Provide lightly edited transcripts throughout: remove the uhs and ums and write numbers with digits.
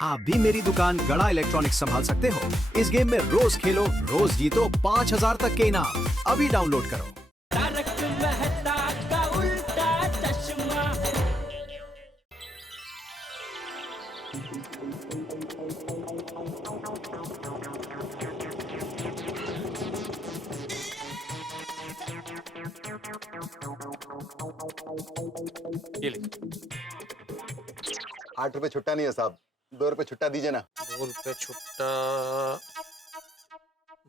आप भी मेरी दुकान गड़ा इलेक्ट्रॉनिक्स संभाल सकते हो। इस गेम में रोज खेलो, रोज जीतो 5000 तक के इनाम। अभी डाउनलोड करो। तारक मेहता का उल्टा चश्मा। ये ले। 8 रुपए छुट्टा नहीं है साहब, 2 रुपए छुट्टा दीजिए ना। 2 रुपए छुट्टा।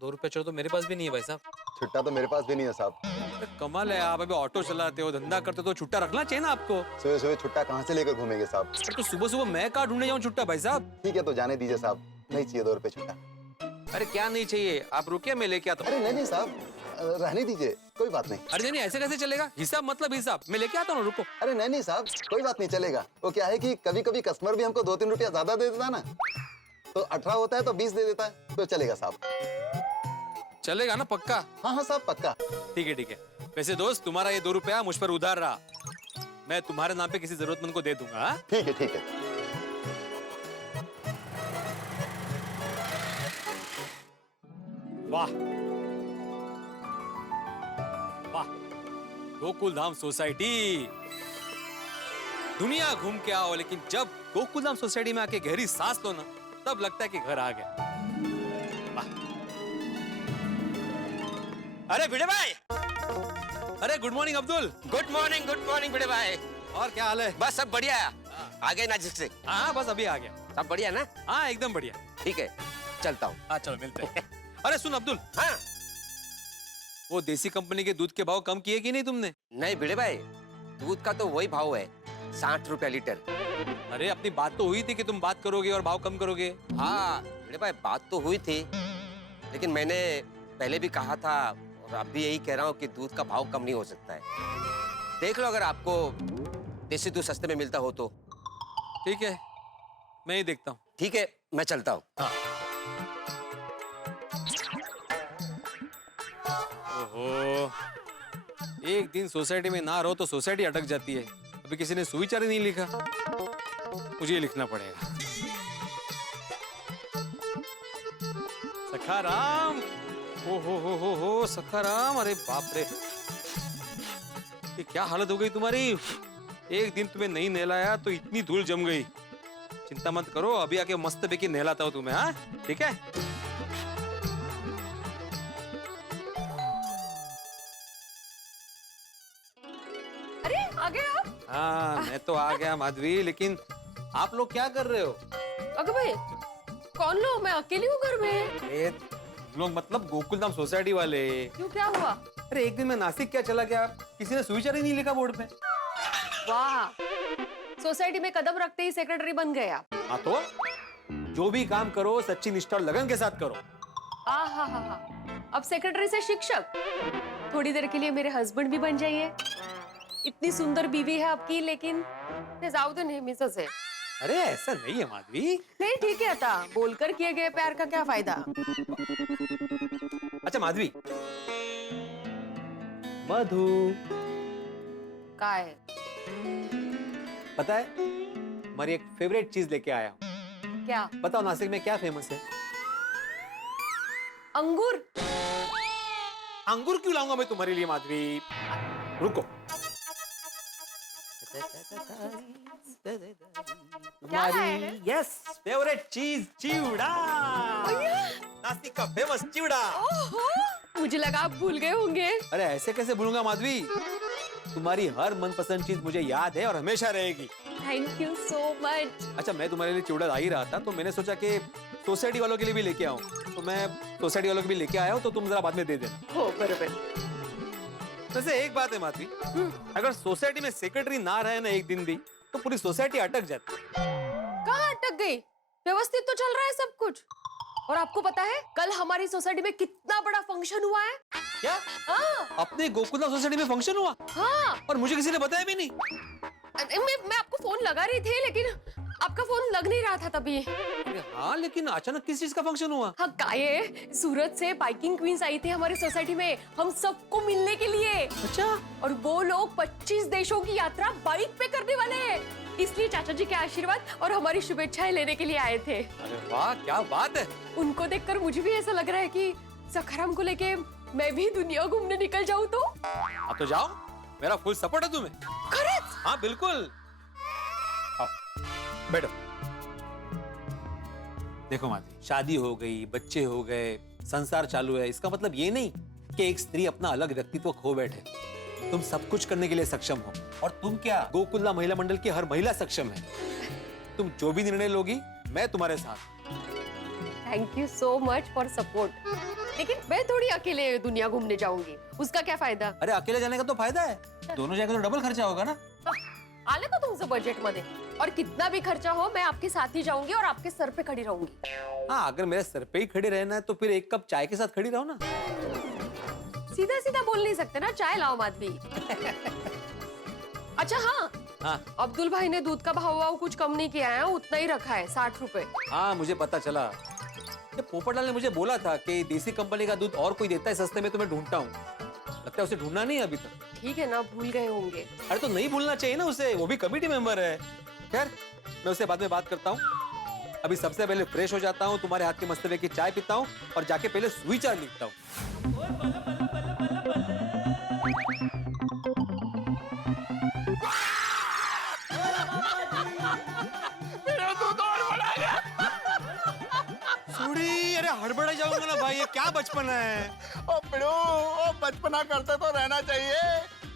2 रुपए छोड़ तो मेरे पास भी नहीं है भाई साहब। छुट्टा तो मेरे पास भी नहीं है साहब। अरे कमाल है, आप अभी ऑटो चलाते हो, धंधा करते हो तो छुट्टा रखना चाहिए ना आपको। सुबह सुबह छुट्टा कहाँ से लेकर घूमेंगे साहब? अरे तो सुबह सुबह मैं कहाँ ढूंढने जाऊँ छुट्टा भाई साहब। ठीक है तो जाने दीजिए साहब, नहीं चाहिए 2 रुपए छुट्टा। अरे क्या नहीं चाहिए, आप रुकिए मैं लेके आता हूँ। अरे नहीं साहब, रहने दीजिए, कोई बात नहीं। अरे नहीं ऐसे कैसे चलेगा, हिसाब मतलब हिसाब, मैं लेके आता हूँ, रुको। अरे नहीं साहब, कोई बात नहीं, चलेगा। वो क्या है कि कभी कभी कस्टमर भी हमको 2-3 रुपया ज्यादा दे देता ना, तो 18 होता है तो 20 दे देता है, तो चलेगा साहब। चलेगा ना पक्का? हाँ साहब पक्का। ठीक है। वैसे दोस्त, तुम्हारा ये 2 रुपया मुझ पर उधार रहा, मैं तुम्हारे नाम पे किसी जरूरतमंद को दे दूंगा। हाँ? ठीक है। वाह वाह, गोकुल धाम सोसाइटी। दुनिया घूम के आओ, लेकिन जब गोकुल धाम सोसाइटी में आके गहरी सांस लो ना, तब लगता है कि घर आ गया। वाह। अरे भिड़े भाई, अरे good morning Abdul. Good morning बड़े भाई। और क्या हाल है? बस सब बढ़िया है। आ गए ना जिससे? हाँ बस अभी आ गया। सब बढ़िया ना? हाँ एकदम बढ़िया। ठीक है, चलता हूँ। हाँ चलो मिलते हैं। अरे सुन अब्दुल, हाँ। वो देसी कंपनी के दूध के भाव कम किए कि नहीं तुमने? नहीं भिड़े भाई, दूध का तो वही भाव है, 60 रुपया लीटर। अरे अपनी बात तो हुई थी कि तुम बात करोगे और भाव कम करोगे। हाँ भिड़े भाई, बात तो हुई थी, लेकिन मैंने पहले भी कहा था और अब भी यही कह रहा हूँ कि दूध का भाव कम नहीं हो सकता है। देख लो, अगर आपको देसी दूध सस्ते में मिलता हो तो। ठीक है, मैं ही देखता हूँ। ठीक है, मैं चलता हूँ। हाँ। ओहो, एक दिन सोसाइटी में ना रहो तो सोसाइटी अटक जाती है। अभी किसी ने सुविचार ही नहीं लिखा, मुझे ये लिखना पड़ेगा। सखाराम, हो सखाराम, अरे बाप रे, ये क्या हालत हो गई तुम्हारी। एक दिन तुम्हें नहीं नहलाया तो इतनी धूल जम गई। चिंता मत करो, अभी आके मस्त बेकी नहलाता हूँ तुम्हें। हाँ ठीक है। अरे आ गए आप? हाँ मैं तो आ गया माधवी, लेकिन आप लोग क्या कर रहे हो? अगे भाई, कौन लोग? मैं अकेली हूँ घर में। अरे लोग मतलब गोकुल धाम सोसाइटी वाले। क्यों, क्या हुआ? अरे एक दिन मैं नासिक क्या चला गया, किसी ने सुविचार ही नहीं लिखा बोर्ड पे। वाह, सोसाइटी में कदम रखते ही सेक्रेटरी बन गए आप। हाँ तो जो भी काम करो सच्ची निष्ठा और लगन के साथ करो। हाँ, अब सेक्रेटरी से शिक्षक। थोड़ी देर के लिए मेरे हस्बैंड भी बन जाइए। इतनी सुंदर बीवी है आपकी, लेकिन जाओ तो नेहमीच है। अरे ऐसा नहीं है माधवी। नहीं ठीक है था, बोलकर किए गए प्यार का क्या फायदा। अच्छा माधवी, मधु का है? पता है, हमारी एक फेवरेट चीज लेके आया हूँ। क्या? बताओ नासिक में क्या फेमस है? अंगूर। अंगूर क्यों लाऊंगा मैं तुम्हारे लिए माधवी? रुको। क्या है? यस, फेवरेट चीज चिवड़ा। नासिक का फेमस चिवड़ा। ओहो, मुझे लगा आप भूल गए होंगे। अरे ऐसे कैसे भूलूंगा माधवी, तुम्हारी हर मनपसंद चीज मुझे याद है और हमेशा रहेगी। Thank you so much. अच्छा मैं तुम्हारे लिए चिवड़ा ला ही रहा था, तो मैंने सोचा कि सोसाइटी वालों के लिए भी लेके आऊं, तो मैं सोसाइटी वालों के भी लेके आया हूं, तो तुम जरा बाद में दे देना। हो बराबर। वैसे एक बात है माधवी, अगर सोसाइटी में सेक्रेटरी ना रहे ना एक दिन भी, तो पूरी सोसाइटी अटक जाती है। कहाँ अटक गई? व्यवस्थित तो चल रहा है सब कुछ। और आपको पता है कल हमारी सोसाइटी में कितना बड़ा फंक्शन हुआ है? क्या? हाँ। अपने गोकुल धाम सोसाइटी में फंक्शन हुआ? हाँ। और मुझे किसी ने बताया भी नहीं। मैं आपको फोन लगा रही थी, लेकिन आपका फोन लग नहीं रहा था तभी। अरे हाँ, लेकिन अचानक किस चीज का फंक्शन हुआ? हाँ काये, सूरत से बाइकिंग क्वींस आई थी हमारी सोसाइटी में हम सबको मिलने के लिए। अच्छा। और वो लोग 25 देशों की यात्रा बाइक पे करने वाले हैं। इसलिए चाचा जी के आशीर्वाद और हमारी शुभेच्छाएं लेने के लिए आए थे। अरे वाह, क्या बात है। उनको देखकर मुझे भी ऐसा लग रहा है कि सखाराम को लेके मैं भी दुनिया घूमने निकल जाऊं तो। अब तो जाओ, मेरा फुल सपोर्ट है तुम्हें। खरंच? हाँ बिल्कुल। आओ, बैठो। देखो माधवी, शादी हो गई, बच्चे हो गए, संसार चालू है, इसका मतलब ये नहीं कि एक स्त्री अपना अलग व्यक्तित्व खो बैठे। तुम सब कुछ करने के लिए सक्षम हो, और तुम क्या, गोकुल्ला महिला मंडल की हर महिला सक्षम है। तुम जो भी निर्णय लोगी, मैं तुम्हारे साथ। Thank you so much for support. लेकिन मैं थोड़ी अकेले दुनिया घूमने जाऊंगी, उसका क्या फायदा? अरे अकेले जाने का तो फायदा है, दोनों जाएंगे तो डबल खर्चा होगा ना। आले तो तुमसे बजट मध्ये, और कितना भी खर्चा हो मैं आपके साथ ही जाऊंगी और आपके सर पे खड़ी रहूंगी। हाँ, अगर मेरे सर पे ही खड़े रहना है तो फिर एक कप चाय के साथ खड़ी रहो ना। सीधा सीधा बोल नहीं सकते ना, चाय लाओ माधवी। अच्छा हाँ, अब्दुल भाई ने दूध का भाव कुछ कम नहीं किया है, उतना ही रखा है, 60 रुपए। हाँ मुझे पता चला, ये पोपटलाल ने मुझे बोला था कि देसी कंपनी का दूध और कोई देता है सस्ते में तो मैं ढूंढता हूँ। लगता है उसे ढूंढना नहीं अभी तक। ठीक है ना, भूल गए होंगे। अरे तो नहीं भूलना चाहिए ना उसे, वो भी कमेटी मेंबर है। खैर, मैं उससे बाद में बात करता हूँ। अभी सबसे पहले फ्रेश हो जाता हूँ, तुम्हारे हाथ के मस्तवे की चाय पीता हूँ और जाके पहले सुविचार लिखता हूँ। थोड़ी, अरे हड़बड़ा जाऊंगा ना भाई, ये क्या बचपन है। ओ बिड़ू, ओ बचपना करते तो रहना चाहिए।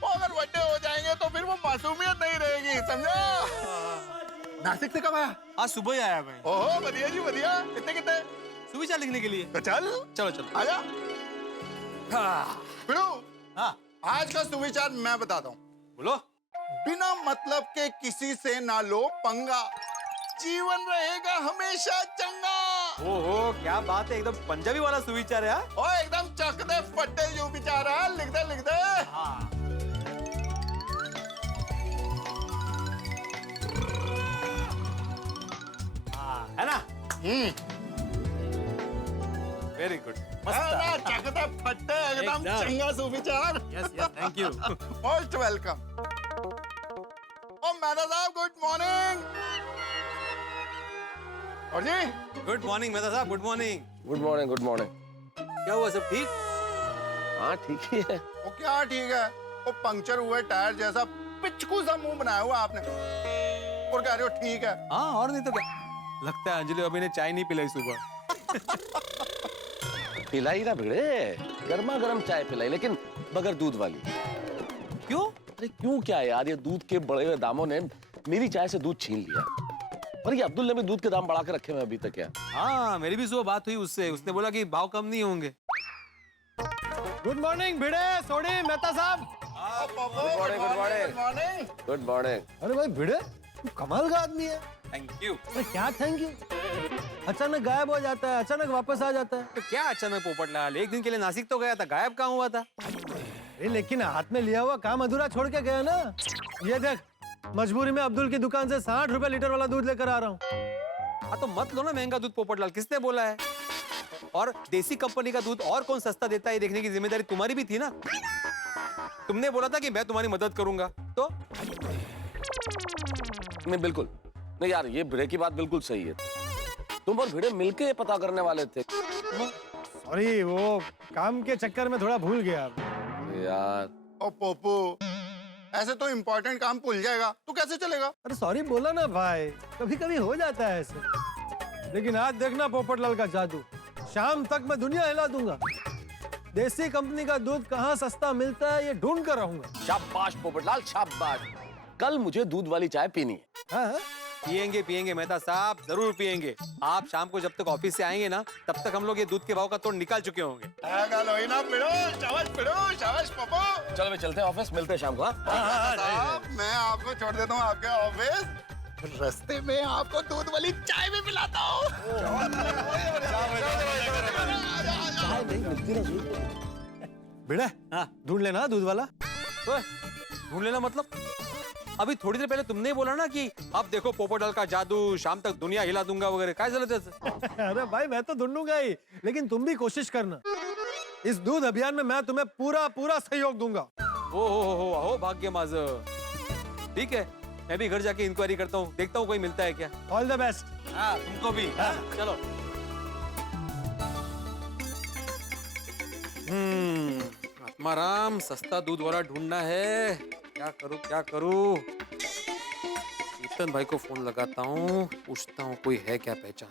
वो अगर बड़े हो जाएंगे तो फिर वो मासूमियत नहीं रहेगी, समझा? नासिक से कब आया? आज सुबह ही आया मैं। ओहो बढ़िया जी बढ़िया। कितने कितने? सुविचार लिखने के लिए। तो चल चलो चलो। आजा। बिड़ू, हाँ आज का सुविचार मैं बताता हूँ। बोलो। बिना मतलब के किसी से ना लो पंगा, जीवन रहेगा हमेशा चंगा। ओहो क्या बात है, एकदम पंजाबी वाला सुविचार है। हाँ? ओ एकदम चक दे फटे जो विचार है, लिख दे लिख दे। हाँ। है ना? वेरी गुड, मस्त। चक दे फटे एकदम एकदम। चंगा सुविचार। Yes yes, thank you. Most welcome. Oh Mehta साहब गुड मॉर्निंग। और जी गुड मॉर्निंग मेहता साहब, good morning. Good morning, good morning. क्या हुआ, सब ठीक? हाँ ठीक ही है। वो क्या ठीक है, वो पंक्चर हुए टायर जैसा पिचकू सा मुंह बनाया हुआ आपने, और कह रहे हो ठीक है। हाँ और नहीं तो क्या। लगता है अंजलि अभी ने चाय नहीं पिलाई सुबह। पिलाई ना भिड़े, गर्मा गर्म चाय पिलाई, लेकिन बगैर दूध वाली। क्यों? अरे क्यों क्या यार, ये दूध के बढ़े हुए दामों ने मेरी चाय से दूध छीन लिया। और ये अब्दुल ने भी दूध के दाम बढ़ा के रखे हैं अभी तक। क्या? हाँ मेरी भी सुबह बात हुई उससे, उसने बोला कि भाव कम नहीं होंगे। गुड मॉर्निंग भिड़े, सोडी, मेहता साहब। Good morning. Good morning. अरे भाई भिड़े, तू कमाल का आदमी है। Thank you. अरे क्या थैंक यू, अचानक गायब हो जाता है, अचानक वापस आ जाता है। तो क्या अचानक पोपटलाल, एक दिन के लिए नासिक तो गया था, गायब कहाँ हुआ था? अरे लेकिन हाथ में लिया हुआ काम अधूरा छोड़ के गया ना। ये देख, मजबूरी में अब्दुल की दुकान से 60 रुपए लीटर वाला दूध लेकर आ रहा हूँ। हाँ तो मत लो ना महंगा दूध पोपटलाल, किसने बोला है? और देसी कंपनी का दूध और कौन सस्ता देता है, ये देखने की जिम्मेदारी तुम्हारी भी थी ना। तुमने बोला था कि मैं तुम्हारी मदद करूंगा, तो नहीं बिल्कुल नहीं यार, ये भिड़े की बात बिल्कुल सही है। तुम और भिड़े मिलके ये पता करने वाले थे। सॉरी, वो काम के चक्कर में थोड़ा भूल गया। यार ओ पोपू, ऐसे तो इम्पोर्टेंट काम भूल जाएगा, तू कैसे चलेगा? अरे सॉरी बोला ना भाई, कभी कभी हो जाता है ऐसे। लेकिन आज देखना पोपटलाल का जादू, शाम तक मैं दुनिया हिला दूंगा। देसी कंपनी का दूध कहाँ सस्ता मिलता है ये ढूंढ कर रहूंगा। शाबाश पोपटलाल, शाबाश। कल मुझे दूध वाली चाय पीनी है। हाँ? पियेंगे पियेंगे मेहता साहब, जरूर पियेंगे। आप शाम को जब तक ऑफिस से आएंगे ना, तब तक हम लोग ये दूध के भाव का तोड़ निकाल चुके होंगे। शाबाश पोपू। चलो भाई चलते हैं ऑफिस, मिलते हैं शाम को। साहब मैं आपको छोड़ देता हूँ आपके ऑफिस, रास्ते में आपको दूध वाली चाय भी पिलाता हूँ। चाय नहीं मिलती ना। भिड़े, हाँ ढूंढ लेना दूध वाला। ओए, ढूंढ लेना मतलब? अभी थोड़ी देर पहले तुमने ही बोला ना कि अब देखो पोपटलाल का जादू, शाम तक दुनिया हिला दूंगा वगैरह। काय झालं त्याचं? अरे भाई मैं तो ढूंढूंगा ही, लेकिन तुम भी कोशिश करना। इस दूध अभियान में मैं तुम्हें पूरा पूरा सहयोग दूंगा। हो भाग्य माझं। ठीक है, मैं भी घर जाके इंक्वायरी करता हूँ, देखता हूँ कोई मिलता है क्या। All the best. हाँ तुमको भी। हाँ, चलो। आत्माराम, सस्ता दूध वाला ढूंढना है। क्या करूँ क्या करूँ? चेतन भाई को फोन लगाता हूँ, पूछता हूँ कोई है क्या पहचान।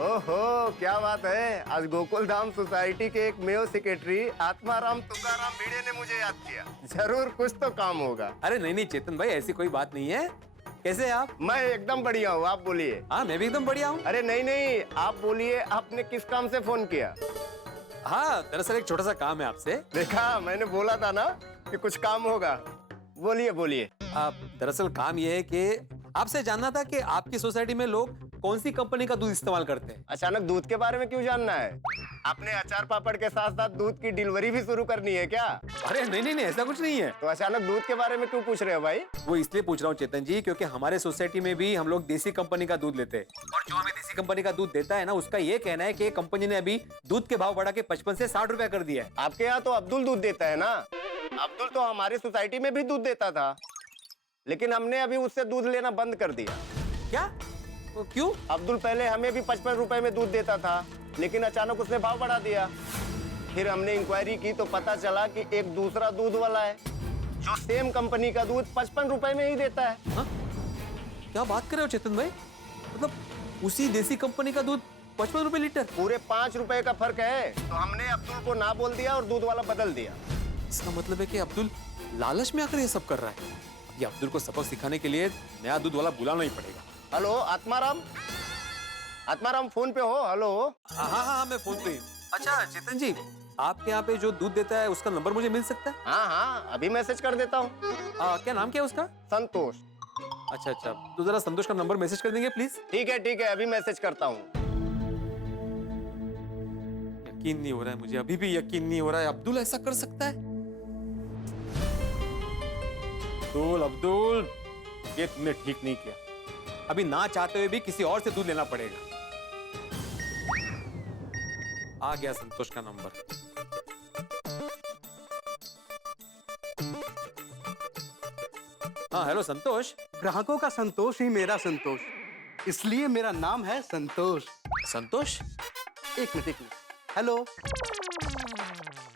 ओहो, क्या बात है। आज गोकुल धाम सोसाइटी के एक मेयो सेक्रेटरी आत्माराम तुकाराम भिड़े ने मुझे याद किया। जरूर कुछ तो काम होगा। अरे नहीं नहीं चेतन भाई, ऐसी कोई बात नहीं है। कैसे हैं आप? मैं एकदम बढ़िया हूँ, आप बोलिए। हाँ मैं भी एकदम बढ़िया हूँ। अरे नहीं नहीं, आप बोलिए, आपने किस काम से फोन किया? हाँ दरअसल एक छोटा सा काम है आपसे। देखा, मैंने बोला था ना कि कुछ काम होगा। बोलिए बोलिए। दरअसल काम ये है कि आपसे जानना था कि आपकी सोसाइटी में लोग कौन सी कंपनी का दूध इस्तेमाल करते हैं। अचानक दूध के बारे में क्यों जानना है? आपने अचार पापड़ के साथ साथ दूध की डिलीवरी भी शुरू करनी है क्या? अरे नहीं नहीं नहीं, ऐसा कुछ नहीं है। तो अचानक दूध के बारे में क्यों पूछ रहे हो भाई? वो इसलिए पूछ रहा हूँ चेतन जी, क्योंकि हमारे सोसाइटी में भी हम लोग देसी कंपनी का दूध लेते हैं, और जो हमें देसी कंपनी का दूध देता है ना, उसका ये कहना है कि कंपनी ने अभी दूध के भाव बढ़ा के 55 से 60 रुपए कर दिया है। आपके यहाँ तो अब्दुल दूध देता है ना? अब्दुल तो हमारी सोसाइटी में भी दूध देता था, लेकिन हमने अभी उससे दूध लेना बंद कर दिया। क्या? वो क्यों? अब्दुल पहले हमें भी 55 रुपए में दूध देता था, लेकिन अचानक उसने भाव बढ़ा दिया। फिर हमने इंक्वायरी की तो पता चला कि एक दूसरा दूध वाला है जो सेम कंपनी का दूध 55 रुपए में ही देता है। हाँ? क्या बात कर रहे हो चेतन भाई? मतलब उसी देसी कंपनी का दूध 55 रुपए लीटर? पूरे 5 रुपए का फर्क है। तो हमने अब्दुल को ना बोल दिया और दूध वाला बदल दिया। इसका मतलब है कि अब्दुल लालच में आकर ये सब कर रहा है। ये अब्दुल को सबक सिखाने के लिए नया दूध वाला बुलाना ही पड़ेगा। हेलो आत्माराम, आत्माराम फोन पे हो? हेलो। हाँ हाँ हाँ, मैं फोन पे हूँ। अच्छा चेतन जी, आपके यहाँ पे जो दूध देता है उसका नंबर मुझे मिल सकता है? हाँ हाँ, अभी मैसेज कर देता हूँ। क्या नाम क्या है उसका? संतोष। अच्छा अच्छा, तो जरा संतोष का नंबर मैसेज कर देंगे प्लीज। ठीक है, अभी मैसेज करता हूँ। यकीन नहीं हो रहा है मुझे, अभी भी यकीन नहीं हो रहा है अब्दुल ऐसा कर सकता है। अब्दुल, ये तुमने ठीक नहीं किया। अभी ना चाहते हुए भी किसी और से दूध लेना पड़ेगा। आ गया संतोष का नंबर। हाँ हेलो संतोष। ग्राहकों का संतोष ही मेरा संतोष, इसलिए मेरा नाम है संतोष। संतोष? एक मिनट। हेलो।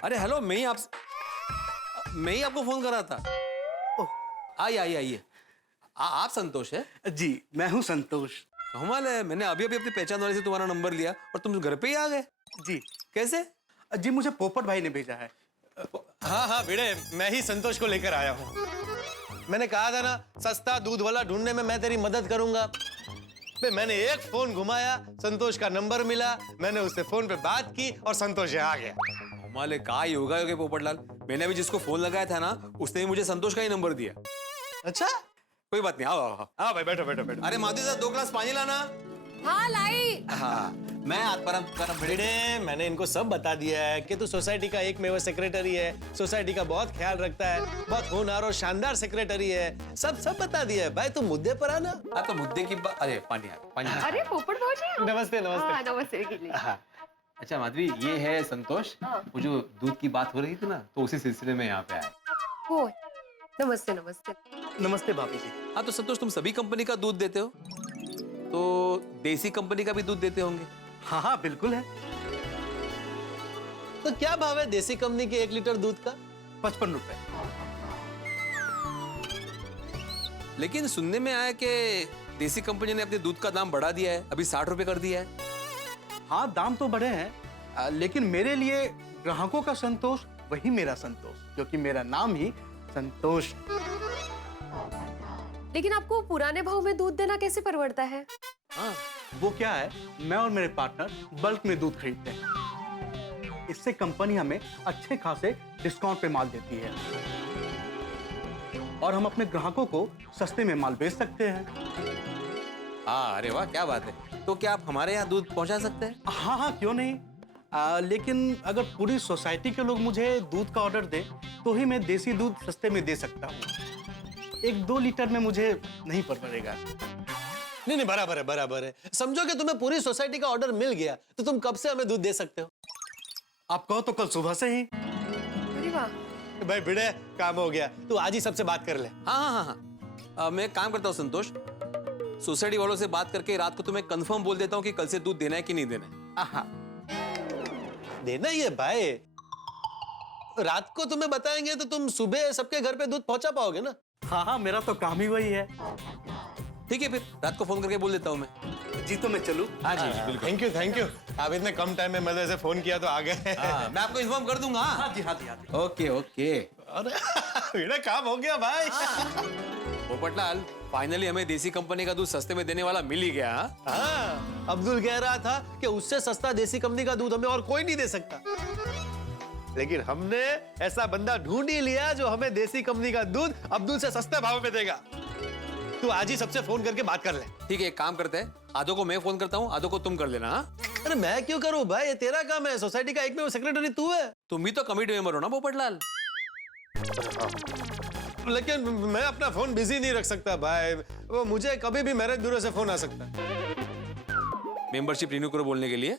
अरे हेलो, मैं ही आपको फोन कर रहा था। आइए। आप संतोष है? जी मैं हूँ संतोष। कमाल है, मैंने अभी अभी अपनी पहचान वाले से तुम्हारा नंबर लिया और तुम घर पे ही आ गए। जी कैसे? जी मुझे पोपट भाई ने भेजा है। हाँ भिड़े, मैं ही संतोष को लेकर आया हूँ। मैंने कहा था ना, सस्ता दूध वाला ढूंढने में मैं तेरी मदद करूंगा। मैंने एक फोन घुमाया, संतोष का नंबर मिला, मैंने उससे फोन पे बात की और संतोष यहाँ आ गया। कमाल, का ही होगा पोपटलाल। मैंने अभी जिसको फोन लगाया था ना, उसने भी मुझे संतोष का ही नंबर दिया। अच्छा कोई बात नहीं, आओ। हाँ भाई, बैठो। अरे माधुरी साहब, 2 ग्लास पानी लाना। हाँ लाई। हाँ, मैं आत्माराम भिड़े, मैंने इनको सब बता दिया है कि तू सोसाइटी का एकमेव सेक्रेटरी है, सोसाइटी का बहुत ख्याल रखता है, बहुत होनहार और शानदार सेक्रेटरी है। सब बता दिया है भाई, तू मुद्दे पर आना। तो मुद्दे की बात। अरे पानी। अरे पोपट भाजी, नमस्ते। हाँ, नमस्ते के लिए। अच्छा माधवी, ये है संतोष। वो जो दूध की बात हो रही थी ना, तो उसी सिलसिले में यहाँ पे आया। ओ, नमस्ते। नमस्ते भाभी जी। हाँ तो संतोष, तुम सभी कंपनी का दूध देते हो, तो देसी कंपनी का भी दूध देते होंगे? हाँ बिल्कुल है। तो क्या भाव है देसी कंपनी के 1 लीटर दूध का? 55 रुपए। लेकिन सुनने में आया कि देसी कंपनी ने अपने दूध का दाम बढ़ा दिया है, अभी 60 रुपए कर दिया है। हाँ दाम तो बढ़े हैं, लेकिन मेरे लिए ग्राहकों का संतोष वही मेरा संतोष, क्योंकि मेरा नाम ही संतोष। लेकिन आपको पुराने भाव में दूध देना कैसे परवड़ता है? हाँ, वो क्या है, मैं और मेरे पार्टनर बल्क में दूध खरीदते हैं। इससे कंपनी हमें अच्छे खासे डिस्काउंट पे माल देती है और हम अपने ग्राहकों को सस्ते में माल बेच सकते हैं। हाँ, अरे वाह, क्या बात है। तो क्या आप हमारे यहाँ दूध पहुँचा सकते हैं? हाँ क्यों नहीं। लेकिन अगर पूरी सोसाइटी के लोग मुझे दूध का ऑर्डर दें तो ही मैं देसी दूध सस्ते में दे सकता हूँ। 1-2 लीटर में मुझे नहीं पड़ेगा। नहीं, बराबर है। समझो कि तुम्हें पूरी सोसाइटी का ऑर्डर मिल गया, तो तुम कब से हमें दूध दे सकते हो? आप कहो तो कल सुबह से ही। अरे वाह। भाई भिड़े, काम हो गया, तू आज ही सबसे बात कर ले। हाँ हाँ हाँ हाँ, मैं एक काम करता हूँ संतोष, सोसाइटी वालों से बात करके रात को तुम्हें कंफर्म बोल देता हूँ कि कल से दूध देना है कि नहीं देना है। आहा। देना ही है भाई, रात को तुम्हें बताएंगे तो तुम सुबह सबके घर पे दूध पहुंचा पाओगे ना। हाँ हाँ, मेरा तो काम ही वही है। ठीक है, फिर रात को फोन करके बोल देता हूँ मैं। जी तो मैं चलूं? हाँ जी बिल्कुल। थैंक यू, आप इतने कम टाइम में मजे से फोन किया तो आ गए। हाँ, मैं आपको इन्फॉर्म कर दूंगा। हाँ जी हाँ जी हाँ जी। Okay okay. अरे काम हो गया भाई। पोपटलाल, फाइनली हमें देसी कंपनी का दूध सस्ते में देने वाला मिल ही गया। हाँ, अब्दुल कह रहा था कि उससे सस्ता देसी कंपनी का दूध हमें और कोई नहीं दे सकता, लेकिन हमने ऐसा बंदा ढूंढ ही लिया जो हमें देसी कंपनी का दूध अब्दुल से सस्ते भाव में देगा। तू आज ही सबसे फोन करके बात कर ले। ठीक है, एक काम करते हैं, आधो को मैं फोन करता हूँ, आधो को तुम कर लेना। हाँ? अरे मैं क्यों करूं भाई, ये तेरा काम है, सोसाइटी का एक में वो सेक्रेटरी तू है। तुम भी तो कमिटी मेंबर हो ना पोपटलाल। लेकिन मैं अपना फोन बिजी नहीं रख सकता भाई, वो मुझे कभी भी मैरिज ब्यूरो से फोन आ सकता है। मेंबरशिप रिन्यू करो बोलने के लिए।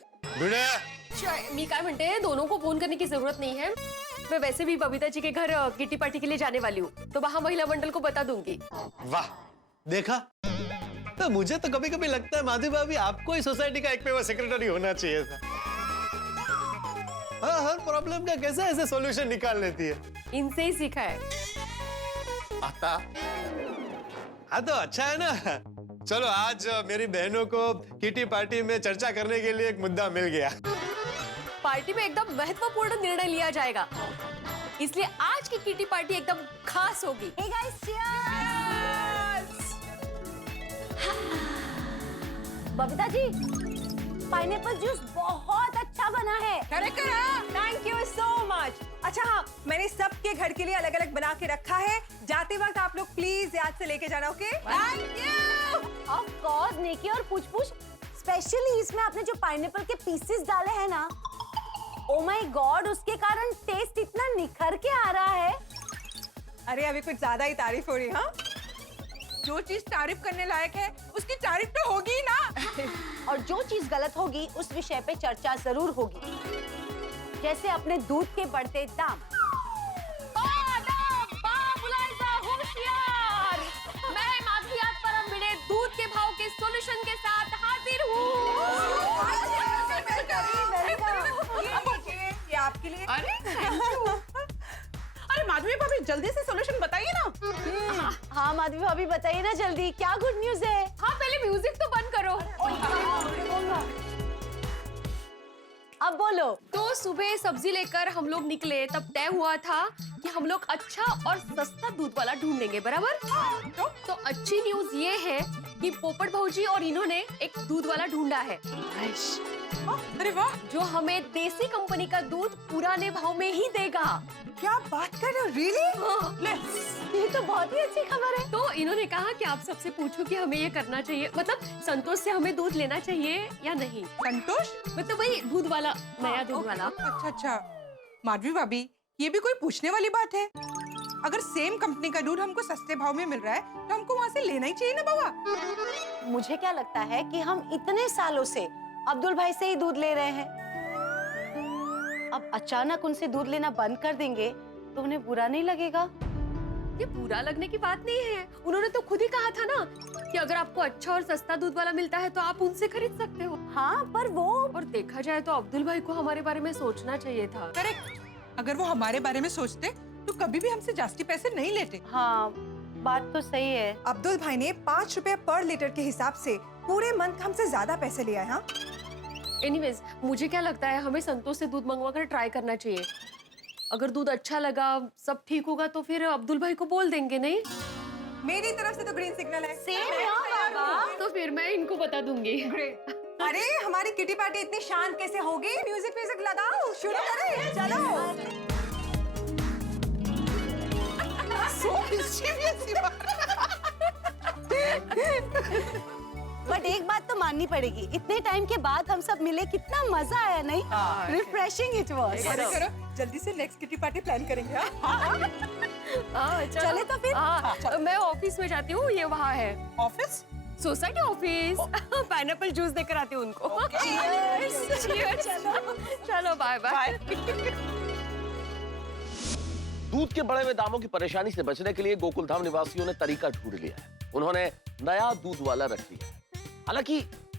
मी काय म्हणते, दोनों को फोन करने की जरूरत नहीं है। मैं वैसे भी बबीता जी के घर किटी पार्टी के लिए जाने वाली हूँ, तो वहाँ महिला मंडल को बता दूंगी। वाह, देखा, तो मुझे तो कभी कभी लगता है माधवी भाभी आपको ही सोसाइटी का एक पे वो सेक्रेटरी होना चाहिए था। हाँ, हर प्रॉब्लम का कैसे ऐसे सॉल्यूशन निकाल लेती है। इनसे ही सीखा है। आता हाँ तो अच्छा है ना। चलो आज मेरी बहनों को किटी पार्टी में चर्चा करने के लिए एक मुद्दा मिल गया। पार्टी में एकदम महत्वपूर्ण निर्णय लिया जाएगा, इसलिए आज की किटी पार्टी एकदम खास होगी। Hey guys, cheers! Babita ji, pineapple juice बहुत अच्छा बना है। करेक्ट करा। Thank you so much. अच्छा हाँ, मैंने सबके घर के लिए अलग अलग बना के रखा है, जाते वक्त आप लोग प्लीज याद से लेके जाना। Okay? Thank you. Of course Niki, और पूछ स्पेशली इसमें आपने जो पाइनएप्पल के पीसेस डाले हैं ना, ओ माय गॉड, उसके कारण टेस्ट इतना निखर के आ रहा है। अरे अभी कुछ ज्यादा ही तारीफ हो रही है। हाँ, जो चीज तारीफ करने लायक है उसकी तारीफ तो होगी ही ना। और जो चीज गलत होगी उस विषय पे चर्चा जरूर होगी, जैसे अपने दूध के बढ़ते दाम। होशियार, मैं माधवियात परम बिड़े दूध के भाव के सॉल्यूशन के साथ हाजिर हूँ। ये आपके लिए। अरे माधवी भाभी, जल्दी से सॉल्यूशन बताइए ना। हाँ माधवी भाभी, बताइए ना जल्दी, क्या गुड न्यूज है। हाँ, पहले म्यूजिक तो बंद करो। अब बोलो। तो सुबह सब्जी लेकर हम लोग निकले, तब तय हुआ था कि हम लोग अच्छा और सस्ता दूध वाला ढूंढेंगे, बराबर? तो अच्छी न्यूज ये है कि पोपट भाऊजी और इन्होंने एक दूध वाला ढूंढा है। अरे वाह, जो हमें देसी कंपनी का दूध पुराने भाव में ही देगा। क्या बात कर रहे हो? रियली? ये तो बहुत ही अच्छी खबर है। तो इन्होंने कहा कि आप सबसे पूछो कि हमें ये करना चाहिए, मतलब संतोष से हमें दूध लेना चाहिए या नहीं। संतोष मतलब वही दूध वाला, नया दूध वाला। अच्छा अच्छा, माधवी भाभी, ये भी कोई पूछने वाली बात है? अगर सेम कंपनी का दूध हमको सस्ते भाव में मिल रहा है तो हमको वहाँ से लेना ही चाहिए ना बाबा। मुझे क्या लगता है कि हम इतने सालों से अब्दुल भाई से ही दूध ले रहे हैं, अब अचानक उनसे दूध लेना बंद कर देंगे तो उन्हें बुरा नहीं लगेगा। ये बुरा लगने की बात नहीं है, उन्होंने तो खुद ही कहा था ना कि अगर आपको अच्छा और सस्ता दूध वाला मिलता है तो आप उनसे खरीद सकते हो। हाँ, पर वो, और देखा जाए तो अब्दुल भाई को हमारे बारे में सोचना चाहिए था। करेक्ट, अगर वो हमारे बारे में सोचते तो कभी भी हमसे जास्ती पैसे नहीं लेते। हाँ, बात तो सही है। अब्दुल भाई ने 5 रुपए पर लीटर के हिसाब से पूरे मंथ हमसे ज्यादा पैसे लिया है। हाँ? एनीवेज, मुझे क्या लगता है हमें संतोष से दूध मंगवा कर ट्राई करना चाहिए। अगर दूध अच्छा लगा, सब ठीक होगा तो फिर अब्दुल भाई को बोल देंगे, नहीं? मेरी तरफ से तो ग्रीन सिग्नल है। सेम है बाबा। तो फिर मैं इनको बता दूंगी। ग्रेट। अरे हमारी किटी पार्टी इतनी शांत कैसे होगी? म्यूजिक लगाओ, शुरू करें, चलो। बट एक बात तो माननी पड़ेगी, इतने टाइम के बाद हम सब मिले, कितना मजा आया, नहीं? Refreshing it was. करो, जल्दी से नेक्स्ट किटी पार्टी प्लान करेंगे। चले तो फिर। मैं ऑफिस में जाती हूँ, ये वहाँ है office, society office. Pineapple juice देकर आती हूँ उनको। Cheers. चलो बाय बाय। दूध के बढ़े हुए दामों की परेशानी से बचने के लिए गोकुलधाम निवासियों ने तरीका ढूंढ लिया है। उन्होंने नया दूध वाला रख लिया है। हालांकि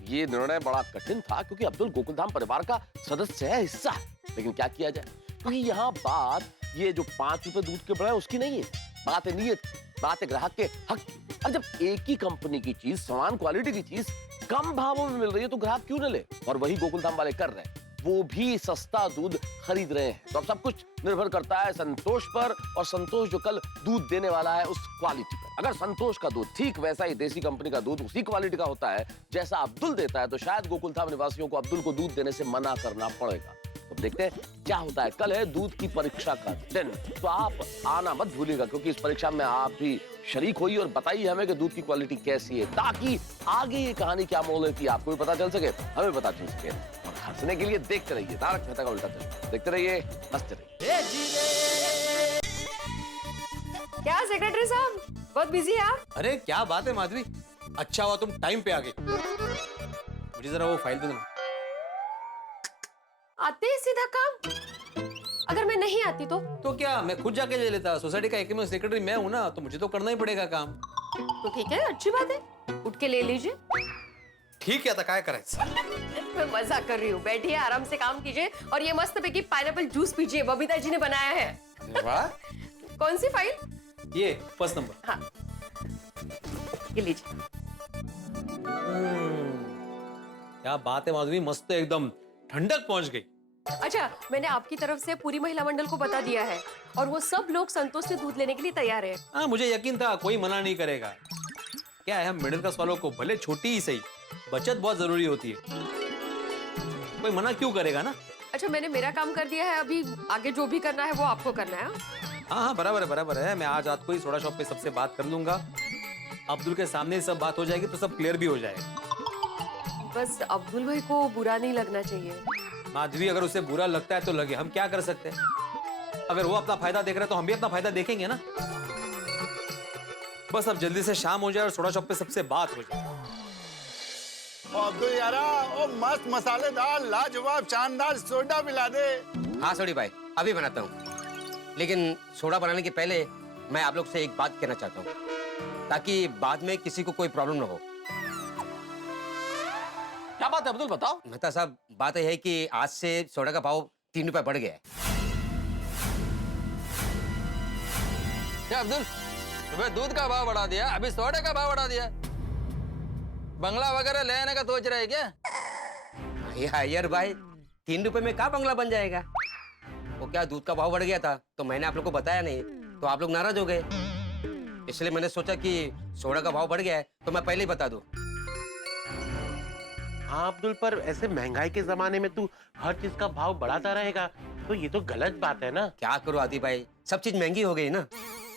ये निर्णय बड़ा कठिन था क्योंकि अब्दुल गोकुलधाम परिवार का सदस्य है, हिस्सा है। लेकिन क्या किया जाए, क्योंकि यहाँ बात ये जो 5 रुपए दूध के बढ़े उसकी नहीं है, बात है नीयत की, बात है ग्राहक के हक की। और जब एक ही कंपनी की चीज, समान क्वालिटी की चीज कम भावों में मिल रही है तो ग्राहक क्यों न ले? और वही गोकुलधाम वाले कर रहे हैं, वो भी सस्ता दूध खरीद रहे हैं। तो अब सब कुछ निर्भर करता है संतोष पर, और संतोष जो कल दूध देने वाला है उस क्वालिटी पर। अगर संतोष का दूध ठीक वैसा ही देसी कंपनी का दूध उसी क्वालिटी का होता है जैसा अब्दुल देता है, तो शायद गोकुलधाम निवासियों को अब्दुल को दूध देने से मना करना पड़ेगा। तो देखते हैं क्या होता है। कल है दूध की परीक्षा का दिन, तो आप आना मत भूलिएगा, क्योंकि इस परीक्षा में आप भी शरीक होइए और बताइए हमें कि दूध की क्वालिटी कैसी है, ताकि आगे ये कहानी क्या मोड़ लेती है आपको भी पता चल सके, हमें पता चल सके। और हंसने के लिए देखते रहिए तारक मेहता का उल्टा चश्मा, देखते रहिए, हंसते रहिए। क्या सेक्रेटरी साहब, बहुत बिजी है आप? अरे क्या बात है माधवी, अच्छा हुआ तुम टाइम पे आ गए। मुझे जरा वो फाइल दे देना। आते ही सीधा काम? अगर मैं नहीं आती तो क्या मैं खुद जाके ले लेता? सोसाइटी का एकमेव सेक्रेटरी मैं हूँ ना, तो मुझे तो करना ही पड़ेगा काम। तो ठीक है, अच्छी बात है, उठ के ले लीजिए। ठीक है, तो क्या करायचं? मैं मजाक कर रही हूँ, बैठिए आराम से काम कीजिए और ये मस्त पैकी पाइनएप्पल जूस पीजिए, बबीता जी ने बनाया है। वाह, कौन सी फाइल? ये फर्स्ट नंबर। हाँ, ये लीजिए। क्या बात है माधवी, मस्त एकदम ठंडक पहुंच गई। अच्छा, मैंने आपकी तरफ से पूरी महिला मंडल को बता दिया है और वो सब लोग संतोष से दूध लेने के लिए तैयार है। हाँ, मुझे यकीन था कोई मना नहीं करेगा। क्या है, हम मिडिल क्लास वालों को भले छोटी ही सही, बचत बहुत जरूरी होती है, कोई मना क्यों करेगा ना। अच्छा, मैंने मेरा काम कर दिया है, अभी आगे जो भी करना है वो आपको करना है। हाँ, बराबर है, बराबर है। मैं आज रात को ही सोडा शॉप पे सबसे बात कर लूंगा, अब्दुल के सामने ही सब बात हो जाएगी, तो सब क्लियर भी हो जाएगा। बस अब्दुल भाई को बुरा नहीं लगना चाहिए। माधवी, अगर उसे बुरा लगता है तो लगे, हम क्या कर सकते हैं? अगर वो अपना फायदा देख रहा है तो हम भी अपना फायदा देखेंगे ना। बस अब जल्दी से शाम हो जाए और सोडा शॉप पे सबसे बात हो जाए। अब्दुल यारा, ओ मस्त मसालेदार लाजवाब शानदार सोडा मिला दे। हाँ सोडी भाई, अभी बनाता हूँ। लेकिन सोडा बनाने के पहले मैं आप लोग से एक बात कहना चाहता हूँ, ताकि बाद में किसी को कोई प्रॉब्लम ना हो। क्या बात है अब्दुल, बताओ। मेहता साहब, बात यह है कि आज से सोडा का भाव 3 रुपए बढ़ गया है। क्या अब्दुल, तुम्हें दूध का भाव बढ़ा दिया, अभी सोडे का भाव बढ़ा दिया? बंगला वगैरह लेने का सोच रहे क्या? यार भाई, 3 रुपए में क्या बंगला बन जाएगा? वो क्या, दूध का भाव बढ़ गया था तो मैंने आप लोग को बताया नहीं, तो आप लोग नाराज हो गए। इसलिए मैंने सोचा कि सोडा का भाव बढ़ गया है तो मैं पहले ही बता दूं। हाँ अब्दुल, पर ऐसे महंगाई के जमाने में तू हर चीज का भाव बढ़ाता रहेगा तो ये तो गलत बात है ना। क्या करूं आदि भाई, सब चीज महंगी हो गई ना।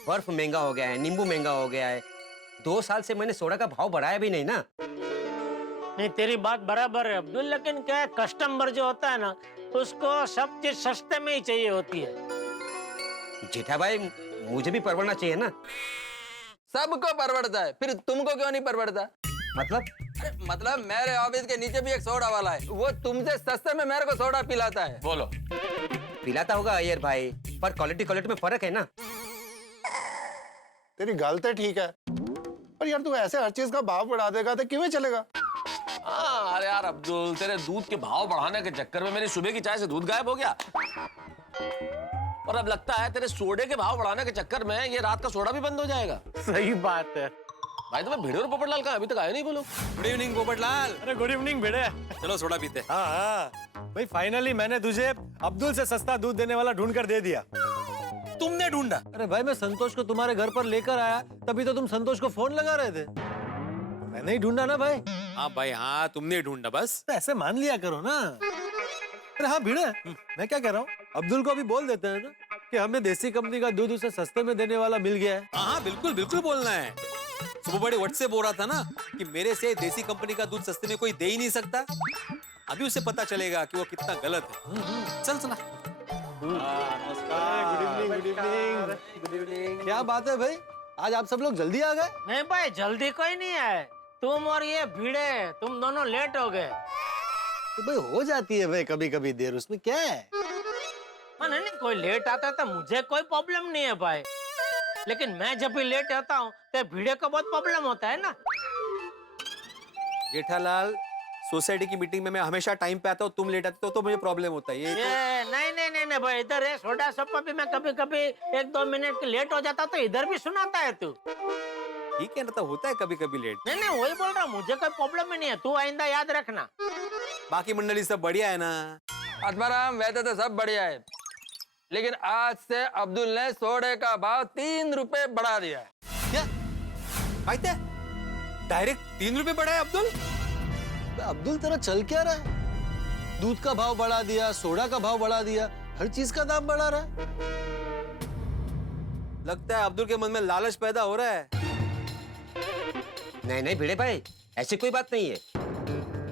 बर्फ महंगा हो गया है, नींबू महंगा हो गया है। 2 साल से मैंने सोडा का भाव बढ़ाया भी नहीं ना। नहीं, तेरी बात बराबर है अब्दुल, लेकिन क्या है, कस्टमर जो होता है ना, उसको सब चीज सस्ते में ही चाहिए होती है। जेठा भाई, मुझे भी परवड़ना चाहिए ना। सबको परवड़ता है, फिर तुमको क्यों नहीं परवड़ता? मतलब मेरे ऑफिस के नीचे भी एक सोडा वाला है, वो तुमसे सस्ते में मेरे को सोडा पिलाता है। बोलो। पिलाता होगा अय्यर भाई, पर क्वालिटी में फर्क है ना। तेरी गल तो ठीक है, पर यार तू ऐसे हर चीज का भाव बढ़ा देगा तो किਵੇਂ चलेगा? हाँ, अरे यार अब्दुल, तेरे दूध के भाव बढ़ाने के चक्कर में मेरी सुबह की चाय से दूध गायब हो गया, और अब लगता है तेरे सोडे के भाव बढ़ाने के चक्कर में ये रात का सोडा भी बंद हो जाएगा। सही बात है भाई। तुम्हें भिड़े और पोपटलाल का अभी तक आया नहीं, बोलो। Good evening Popatlal. अरे गुड इवनिंग भिड़े। चलो सोडा पीते। हाँ हाँ भाई, फाइनली मैंने तुझे अब्दुल से सस्ता दूध देने वाला ढूंढ कर दे दिया। तुमने ढूंढा? अरे भाई, मैं संतोष को तुम्हारे घर पर लेकर आया, तभी तो तुम संतोष को फोन लगा रहे थे। मैंने ही ढूंढा ना भाई। हाँ भाई, हाँ तुमने ढूंढा, बस तो ऐसे मान लिया करो ना। अरे हाँ भिड़े, मैं क्या कह रहा हूँ, अब्दुल को भी बोल देते हैं ना कि हमें देसी कंपनी का दूध उसे सस्ते में देने वाला मिल गया है। हाँ बिल्कुल बिल्कुल बोलना है। सुबह बड़े व्हाट्सएप हो रहा था ना कि मेरे से देसी कंपनी का दूध सस्ते में कोई दे ही नहीं सकता। अभी उसे पता चलेगा कि वो कितना गलत है। चल चला। Good evening. क्या बात है भाई, आज आप सब लोग जल्दी आ गए? नहीं भाई, जल्दी कोई नहीं है, तुम और ये भिड़े, तुम दोनों लेट हो गए। तो भाई हो जाती है भाई कभी कभी देर, उसमें क्या है। नहीं नहीं, कोई लेट आता है तो मुझे कोई प्रॉब्लम नहीं है भाई, लेकिन मैं जब भी लेट आता हूँ तो भिड़े को बहुत प्रॉब्लम होता है ना। जेठालाल, सोसाइटी की मीटिंग में मैं हमेशा टाइम पे आता हूँ, तुम लेट आते हो तो मुझे प्रॉब्लम होता है। ये नहीं नहीं नहीं नहीं भाई, इधर है सोडा सप्पा भी मैं कभी कभी 1-2 मिनट लेट हो जाता तो इधर भी सुनाता है तू। ठीक है ना, तो होता है कभी कभी लेट। नहीं नहीं, वही बोल रहा हूँ, मुझे कोई प्रॉब्लम ही नहीं है, तू आइंदा याद रखना। बाकी मंडली सब बढ़िया है ना? आत्माराम, वैसे तो सब बढ़िया है, लेकिन आज से अब्दुल ने सोडे का भाव 3 रुपए बढ़ा दिया है। क्या भाई, डायरेक्ट 3 रुपए बढ़ा है अब्दुल? अब्दुल तेरा चल क्या रहा है? दूध का भाव बढ़ा दिया, सोडा का भाव बढ़ा दिया, हर चीज का दाम बढ़ा रहा है। लगता है अब्दुल के मन में लालच पैदा हो रहा है। नहीं नहीं भिड़े भाई, ऐसी कोई बात नहीं है।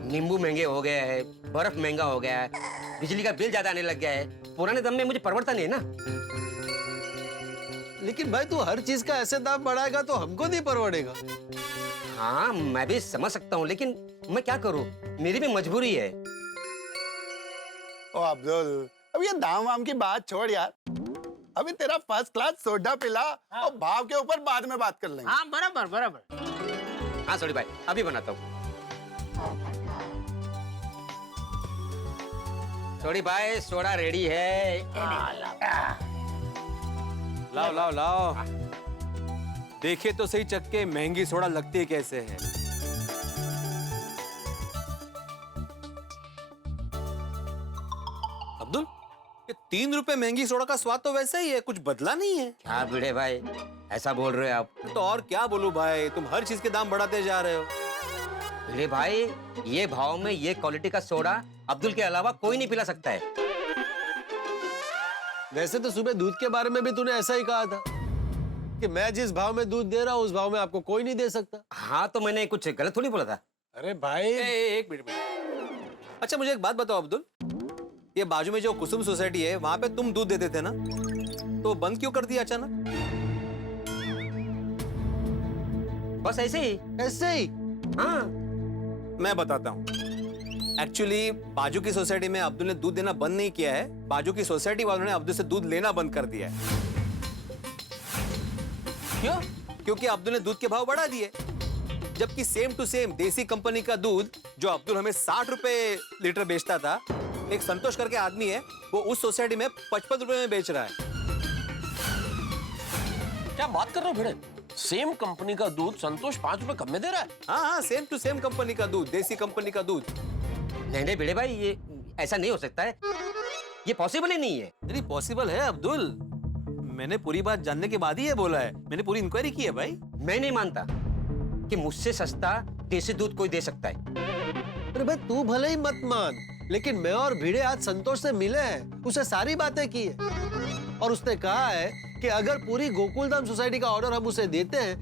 नींबू महंगे हो गए हैं, बर्फ महंगा हो गया है, बिजली का बिल ज्यादा आने लग गया है, पुराने दम में मुझे परवड़ता नहीं है ना। लेकिन भाई तू हर चीज का ऐसे दाम बढ़ाएगा तो हमको नहीं परवड़ेगा। हाँ मैं भी समझ सकता हूँ, लेकिन मैं क्या करूँ, मेरी भी मजबूरी है। ओ अब्दुल, अब ये दाम वाम की बात छोड़ यार, अभी तेरा फर्स्ट क्लास सोडा पिला और भाव के ऊपर बाद में बात कर लेंगे। हाँ बराबर बराबर। हाँ सॉरी भाई, अभी बनाता हूँ। सॉरी भाई, सोडा रेडी है। लाओ लाओ लाओ, देखे तो सही चक्के, महंगी सोडा लगती है कैसे है। अब्दुल, ये 3 रुपए महंगी सोडा का स्वाद तो वैसा ही है, कुछ बदला नहीं है। क्या भिड़े भाई, ऐसा बोल रहे हो आप? तो और क्या बोलूं भाई, तुम हर चीज के दाम बढ़ाते जा रहे हो। भिड़े भाई, ये भाव में ये क्वालिटी का सोडा अब्दुल के अलावा कोई नहीं पिला सकता है। वैसे तो सुबह दूध के बारे में भी तूने ऐसा ही कहा था कि मैं जिस भाव में दूध दे रहा हूँ उस भाव में आपको कोई नहीं दे सकता। हाँ तो मैंने कुछ गलत थोड़ी बोला था। अरे भाई एक मिनट। अच्छा मुझे एक बात बताओ अब्दुल, ये बाजू में जो कुसुम सोसाइटी है वहां पे तुम दूध देते थे ना, तो बंद क्यों कर दिया अचानक? बस ऐसे ही। ऐसे ही? हाँ मैं बताता हूँ। एक्चुअली बाजू की सोसाइटी में अब्दुल ने दूध देना बंद नहीं किया है, बाजू की सोसाइटी वालों ने अब्दुल से दूध लेना बंद कर दिया है। क्यों? क्योंकि अब्दुल ने दूध के भाव बढ़ा दिए, जबकि सेम टू सेम देसी कंपनी का दूध जो अब्दुल हमें 60 रुपए लीटर बेचता था, एक संतोष करके आदमी है, वो उस सोसाइटी में 55 रुपए में बेच रहा है। क्या बात कर रहे हो भिड़े? सेम कंपनी का दूध संतोष 5 रुपए कम में दे रहा है? हाँ, सेम टू सेम कंपनी का दूध, देसी कंपनी का दूध। नहीं नहीं भिड़े भाई, ये ऐसा नहीं हो सकता है, ये पॉसिबल ही नहीं है। नहीं पॉसिबल है अब्दुल, मैंने पूरी बात जानने के बाद ही ये बोला है, मैंने पूरी इंक्वायरी की है भाई। मैं नहीं मानता कि मुझसे सस्ता देसी दूध कोई दे सकता है। अरे भाई तू भले ही मत मान, लेकिन मैं और भिड़े आज संतोष से मिले हैं, उसे सारी बातें की है और उसने कहा है कि अगर पूरी गोकुलधाम सोसाइटी का ऑर्डर हम उसे देते हैं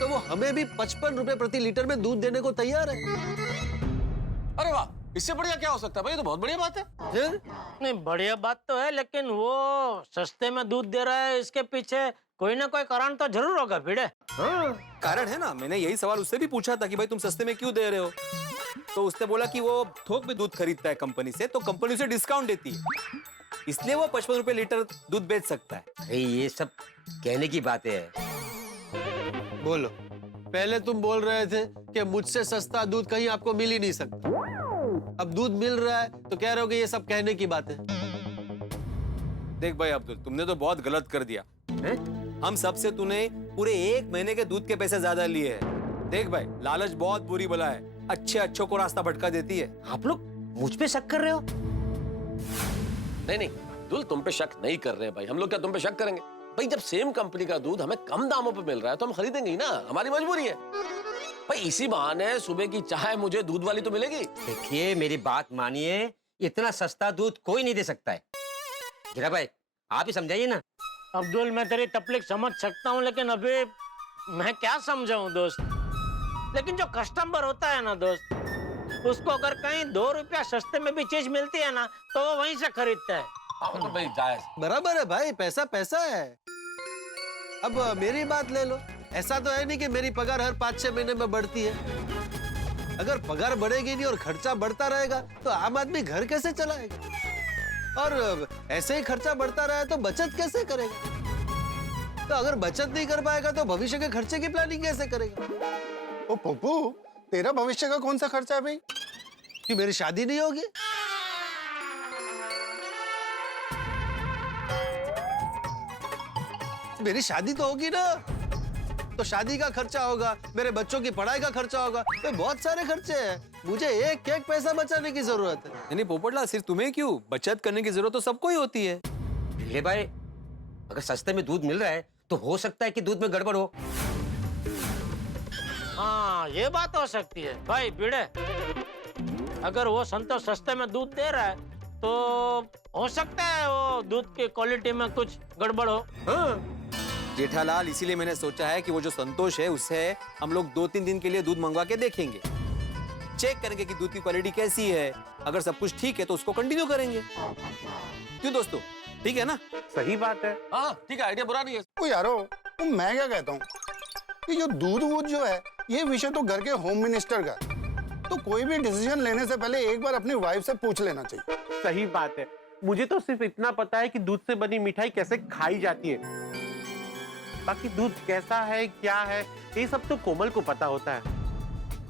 तो वो हमें भी 55 रुपए प्रति लीटर में दूध देने को तैयार है। अरे वाह, इससे बढ़िया क्या हो सकता है भाई, ये तो बहुत बढ़िया बात है। नहीं बढ़िया बात तो है, लेकिन वो सस्ते में दूध दे रहा है, इसके पीछे कोई ना कोई कारण तो जरूर होगा भिड़े। हाँ कारण है ना, मैंने यही सवाल उससे भी पूछा था कि भाई तुम सस्ते में क्यों दे रहे हो, तो उसने बोला कि वो थोक में दूध खरीदता है कंपनी से, तो कंपनी उसे डिस्काउंट देती है, इसलिए वो 55 रुपए लीटर दूध बेच सकता है। अरे ये सब कहने की बातें है। बोलो, पहले तुम बोल रहे थे कि मुझसे सस्ता दूध कहीं आपको मिल ही नहीं सकता, अब दूध मिल रहा है तो कह रहे हो कि ये सब कहने की बात है। देख भाई अब्दुल, तुमने तो बहुत गलत कर दिया है? हम सबसे तूने पूरे 1 महीने के दूध के पैसे ज्यादा लिए हैं। देख भाई, लालच बहुत बुरी बला है, अच्छे अच्छों को रास्ता भटका देती है। आप लोग मुझ पे शक कर रहे हो? नहीं नहीं अब्दुल, तुम पे शक नहीं कर रहे भाई, हम लोग क्या तुम पे शक करेंगे भाई? जब सेम कंपनी का दूध हमें कम दामों पे मिल रहा है तो हम खरीदेंगे ही ना, हमारी मजबूरी है भाई। इसी बहाने सुबह की चाय मुझे दूध वाली तो मिलेगी। देखिए मेरी बात मानिए, इतना सस्ता दूध कोई नहीं दे सकता है। गिरा भाई आप ही समझाइए ना। अब्दुल मैं तेरी तकलीफ समझ सकता हूँ, लेकिन अभी मैं क्या समझाऊं दोस्त। लेकिन जो कस्टमर होता है ना दोस्त, उसको अगर कहीं 2 रुपया सस्ते में भी चीज मिलती है ना तो वो वहीं से खरीदता है। तो भाई जायज बराबर है भाई, पैसा पैसा है। अब मेरी बात ले लो, ऐसा तो है नहीं कि मेरी पगार हर 5-6 महीने में बढ़ती है। अगर पगार बढ़ेगी नहीं और खर्चा बढ़ता रहेगा तो आम आदमी घर कैसे चलाएगा? और ऐसे ही खर्चा बढ़ता रहा तो बचत कैसे करेगा? तो अगर बचत नहीं कर पाएगा तो भविष्य के खर्चे की प्लानिंग कैसे करेगा? ओ पप्पू, तेरा भविष्य का कौन सा खर्चा है भाई? कि मेरी शादी नहीं होगी? मेरी शादी तो होगी ना, तो शादी का खर्चा होगा, मेरे बच्चों की पढ़ाई का खर्चा होगा, तो बहुत सारे खर्चे हैं। मुझे एक एक पैसा बचाने की जरूरत है। नहीं पोपटलाल, सिर्फ तुम्हें क्यों, बचत करने की जरूरत तो सबको ही होती है। ले भाई, अगर सस्ते में दूध मिल रहा है तो हो सकता है कि दूध में गड़बड़ हो। हाँ, ये बात हो सकती है भाई भिड़े। अगर वो संतोष सस्ते में दूध दे रहा है तो हो सकता है वो दूध की क्वालिटी में कुछ गड़बड़ हो। हाँ। जेठालाल, इसीलिए मैंने सोचा है कि वो जो संतोष है उससे हम लोग 2-3 दिन के लिए दूध मंगवा के देखेंगे, चेक करेंगे कि दूध की क्वालिटी कैसी है। अगर सब कुछ ठीक है तो उसको कंटिन्यू करेंगे। क्यों दोस्तों, ठीक है ना? सही बात है। हाँ ठीक है, आइडिया बुरा नहीं है। ओ यारो, तो मैं क्या कहता हूँ कि जो दूध वूध जो है, ये विषय तो घर के होम मिनिस्टर का, तो कोई भी डिसीजन लेने से पहले एक बार अपनी वाइफ से पूछ लेना चाहिए। सही बात है। मुझे तो सिर्फ इतना पता है कि दूध से बनी मिठाई कैसे खाई जाती है, बाकी दूध कैसा है क्या है ये सब तो कोमल को पता होता है।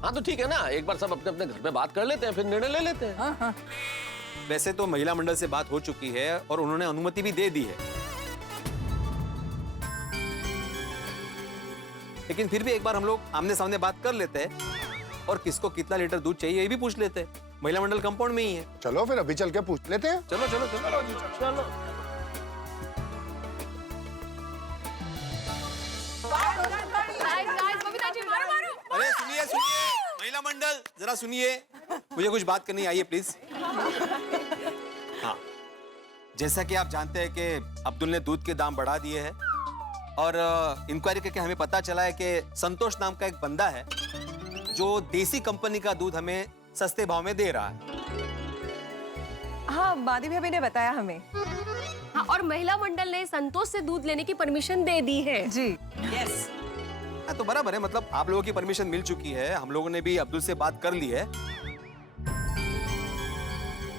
हाँ तो ठीक है ना, एक बार सब अपने अपने घर में बात कर लेते हैं, फिर निर्णय ले लेते हैं। हाँ हाँ। वैसे तो महिला मंडल से बात हो चुकी है और उन्होंने अनुमति भी दे दी है, लेकिन फिर भी एक बार हम लोग आमने सामने बात कर लेते हैं और किसको कितना लीटर दूध चाहिए ये भी पूछ लेते हैं। महिला मंडल कंपाउंड में ही है। चलो फिर अभी चल के पूछ लेते हैं। चलो चलो चलो चलो। अरे सुनिए सुनिए, महिला मंडल जरा सुनिए, मुझे कुछ बात करनी, आइए प्लीज। हाँ, जैसा कि आप जानते हैं कि अब्दुल ने दूध के दाम बढ़ा दिए हैं और इंक्वायरी करके हमें पता चला है कि संतोष नाम का एक बंदा है जो देसी कंपनी का दूध हमें सस्ते भाव में दे रहा है। हाँ, माधवी भाभी ने बताया हमें। हाँ, और महिला मंडल ने संतोष से दूध लेने की परमिशन दे दी है। जी यस। हाँ, तो बराबर है, मतलब आप लोगों की परमिशन मिल चुकी है, हम लोगों ने भी अब्दुल से बात कर ली है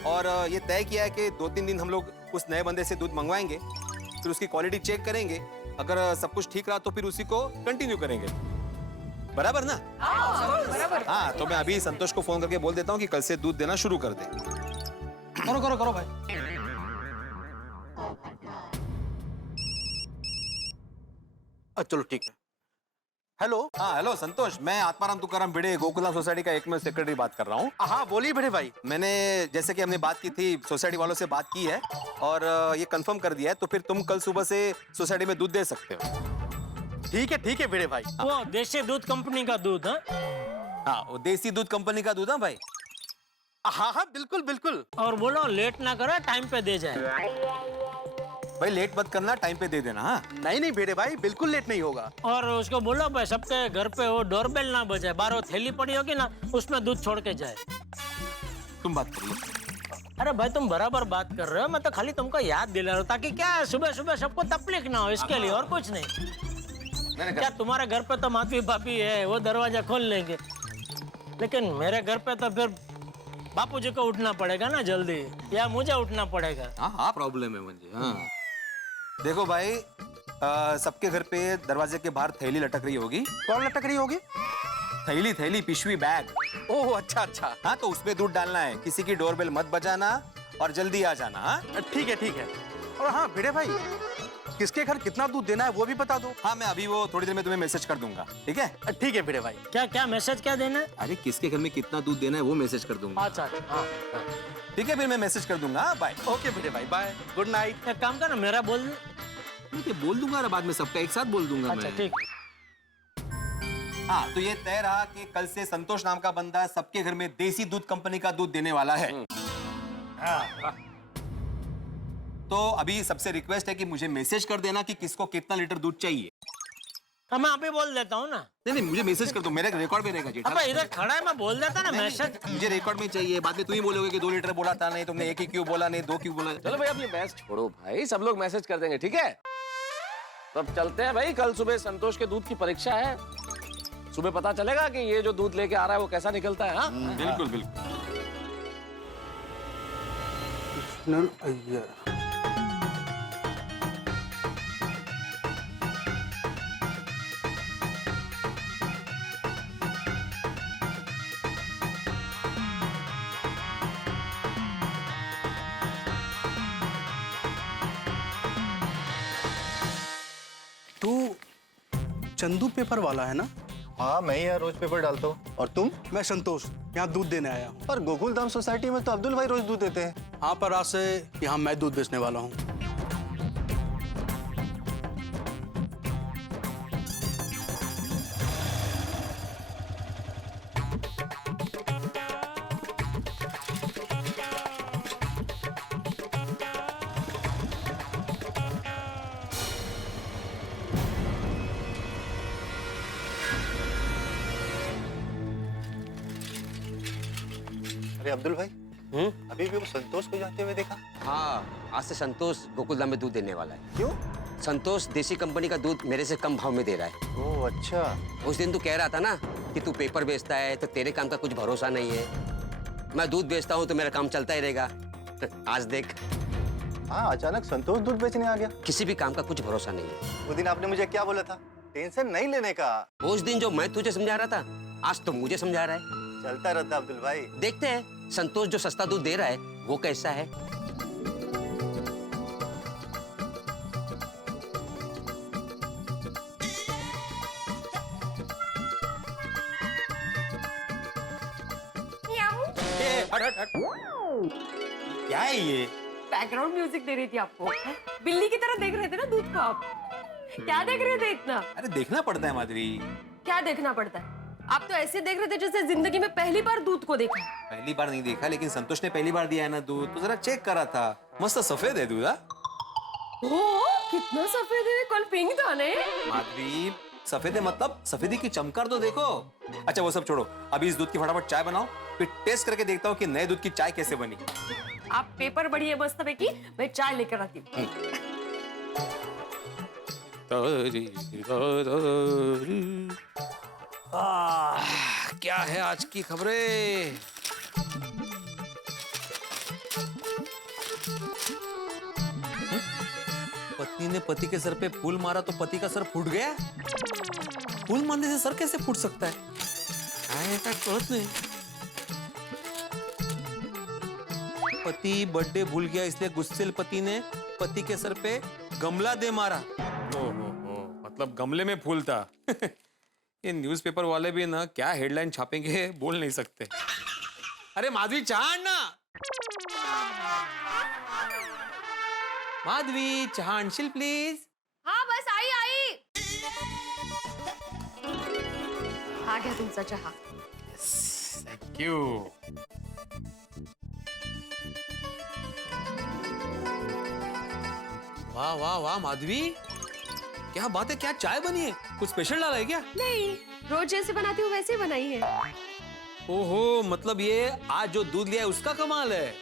और ये तय किया है कि 2-3 दिन हम लोग उस नए बंदे से दूध मंगवाएंगे, फिर उसकी क्वालिटी चेक करेंगे, अगर सब कुछ ठीक रहा तो फिर उसी को कंटिन्यू करेंगे। बराबर ना? बराबर। हाँ, तो मैं अभी संतोष को फोन करके बोल देता हूँ कि कल से दूध देना शुरू कर दे। करो करो करो भाई। चलो ठीक है। हेलो। हाँ हेलो संतोष, मैं आत्माराम तुकाराम भिड़े गोकुलधाम सोसाइटी का एकमेव सेक्रेटरी बात कर रहा हूँ। हाँ बोलिए भिड़े भाई। मैंने जैसे कि हमने बात की थी, सोसाइटी वालों से बात की है और ये कंफर्म कर दिया है, तो फिर तुम कल सुबह से सोसाइटी में दूध दे सकते हो। ठीक है भिड़े भाई। वो देसी दूध कंपनी का दूध। हाँ, वो देसी दूध कंपनी का दूध है भाई। हाँ हाँ बिल्कुल बिल्कुल। और बोलो लेट ना करे, टाइम पे दे जाए। भाई लेट मत करना, टाइम पे दे देना। हाँ नहीं भिड़े भाई, बिल्कुल लेट नहीं होगा। और उसको बोलो भाई सबके घर पे वो डोरबेल ना बजाए, बाहर थैली पड़ी होगी ना उसमें दूध छोड़ के जाए। तुम बात करिए। अरे भाई तुम बराबर बात कर रहे हो, मैं तो खाली तुमको याद दिला रहा हूँ ताकि क्या सुबह सुबह सबको तकलीफ ना हो, इसके लिए और कुछ नहीं। क्या तुम्हारे घर पे तो माधवी भाभी है, वो दरवाजा खोल लेंगे, लेकिन मेरे घर पे तो फिर बापूजी को उठना पड़ेगा ना जल्दी, या मुझे उठना पड़ेगा। हाँ प्रॉब्लम है मुझे। हाँ देखो भाई, सबके घर पे दरवाजे के बाहर थैली लटक रही होगी। कौन लटक रही होगी? थैली थैली पिशवी बैग। ओह अच्छा अच्छा। हाँ तो उसमें दूध डालना है, किसी की डोरबेल मत बजाना और जल्दी आ जाना। हाँ ठीक है। और हाँ भिड़े भाई, किसके घर कितना दूध देना है वो भी बता दो। हाँ मैं अभी वो थोड़ी देर में तुम्हें मैसेज कर दूंगा। ठीक है? ठीक है भिड़े भाई। क्या मैसेज क्या देना है? अरे किसके घर में कितना दूध देना है वो मैसेज कर दूंगा। अच्छा हाँ। ठीक है, फिर मैं मैसेज कर दूंगा। बाय। ओके भिड़े भाई, बाय, गुड नाइट। एक काम कर ना, मेरा बोल बोल दूंगा, बाद में सबका एक साथ बोल दूंगा। अच्छा ठीक। हाँ तो ये तय रहा कि कल से संतोष नाम का बंदा सबके घर में देसी दूध कंपनी का दूध देने वाला है। हाँ। तो अभी सबसे रिक्वेस्ट है कि मुझे मैसेज कर देना कि किसको कितना लीटर दूध चाहिए। मैं अभी बोल देता हूँ ना। नहीं मुझे मैसेज कर दो, मेरे रिकॉर्ड में रहेगा। अब इधर खड़ा है, मैं बोल देता ना मैसेज। मुझे रिकॉर्ड में चाहिए, बाद में तुम ही बोलोगे कि 2 लीटर बोला था, नहीं तुमने 1 ही क्यों बोला, नहीं 2 क्यों बोला। चलो भाई अब ये बहस छोड़ो भाई, सब लोग मैसेज कर देंगे। ठीक है, तब चलते हैं भाई। कल सुबह संतोष के दूध की परीक्षा है, सुबह पता चलेगा कि ये जो दूध लेके आ रहा है वो कैसा निकलता है। हाँ बिल्कुल बिल्कुल। कृष्णन अय्यर। तू चंदू पेपर वाला है ना? हाँ, मैं ही यहाँ रोज पेपर डालता हूँ। और तुम? मैं संतोष, यहाँ दूध देने आया हूँ। पर गोकुल धाम सोसाइटी में तो अब्दुल भाई रोज दूध देते हैं। हाँ, पर आज से यहाँ मैं दूध बेचने वाला हूँ। अरे अब्दुल भाई, अभी भी वो संतोष को जाते हुए देखा? हाँ, आज से संतोष गोकुलधाम में दूध देने वाला है। क्यों? संतोष देसी कंपनी का दूध मेरे से कम भाव में दे रहा है। ओह अच्छा। उस दिन तू कह रहा था ना कि तू पेपर बेचता है तो तेरे काम का कुछ भरोसा नहीं है। मैं दूध बेचता हूँ तो मेरा काम चलता ही रहेगा। आज देख। हाँ, अचानक संतोष दूध बेचने आ गया। किसी भी काम का कुछ भरोसा नहीं है। वो दिन आपने मुझे क्या बोला था? टेंशन नहीं लेने का। उस दिन जो मैं तुझे समझा रहा था, आज तो मुझे समझा रहा है। चलता रहता अब्दुल भाई। देखते हैं संतोष जो सस्ता दूध दे रहा है वो कैसा है। क्या है ये? बैकग्राउंड म्यूजिक दे रही थी आपको। बिल्ली की तरह देख रहे थे ना दूध को आप। क्या देख रहे थे इतना? अरे देखना पड़ता है माधुरी। क्या देखना पड़ता है? आप तो ऐसे देख रहे थे जैसे जिंदगी में पहली बार दूध को देखा। पहली बार नहीं देखा, लेकिन संतोष ने पहली बार दिया है ना दूध, तो जरा चेक करा था। मस्त सफेद है दूध। कितना सफेद है, कल पिंक था ने। माधुरी, सफेद है मतलब सफेदी की चमकार तो देखो। अच्छा वो सब छोड़ो, अभी इस दूध की फटाफट चाय बनाओ, फिर टेस्ट करके देखता हूँ कि नए दूध की चाय कैसे बनी। आप पेपर बढ़िए मस्त की, मैं चाय लेकर आती हूँ। क्या है आज की खबरें? पत्नी ने पति के सर पे फूल मारा तो पति का सर फूट गया। फूल मारने से सर कैसे फूट सकता है? कळत नहीं। पति बर्थडे भूल गया इसलिए गुस्सेल पति ने पति के सर पे गमला दे मारा। मतलब गमले में फूल था। ये न्यूज़पेपर वाले भी ना क्या हेडलाइन छापेंगे बोल नहीं सकते। अरे माधवी चाह ना, माधवी चाह आणशील प्लीज। हाँ बस आई। आ गया तुमचा चहा। Thank you. वाह वाह वाह माधवी, क्या बात है, क्या चाय बनी है? कुछ स्पेशल डाला है क्या? नहीं, रोज जैसे बनाती हूँ वैसे ही बनाई है। ओहो, मतलब ये आज जो दूध लिया है उसका कमाल है।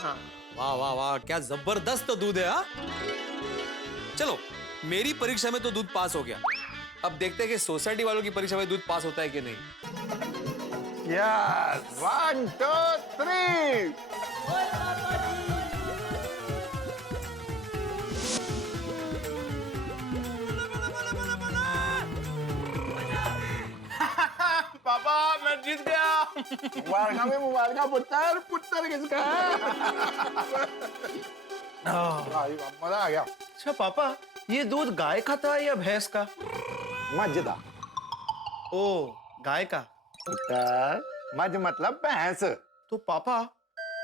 हाँ। वाह वाह वाह, क्या जबरदस्त दूध है। हाँ चलो, मेरी परीक्षा में तो दूध पास हो गया। अब देखते हैं कि सोसाइटी वालों की परीक्षा में दूध पास होता है कि नहीं। यस, 1 2 3। पापा मैं जीत गया। मुबारका में मुबारका पुत्र, पुत्र किसका है? मजा आ गया। अच्छा पापा, ये दूध गाय का था या भैंस का? मजदा। ओ, गाय का। पुत्र, मज मतलब भैंस। तो पापा,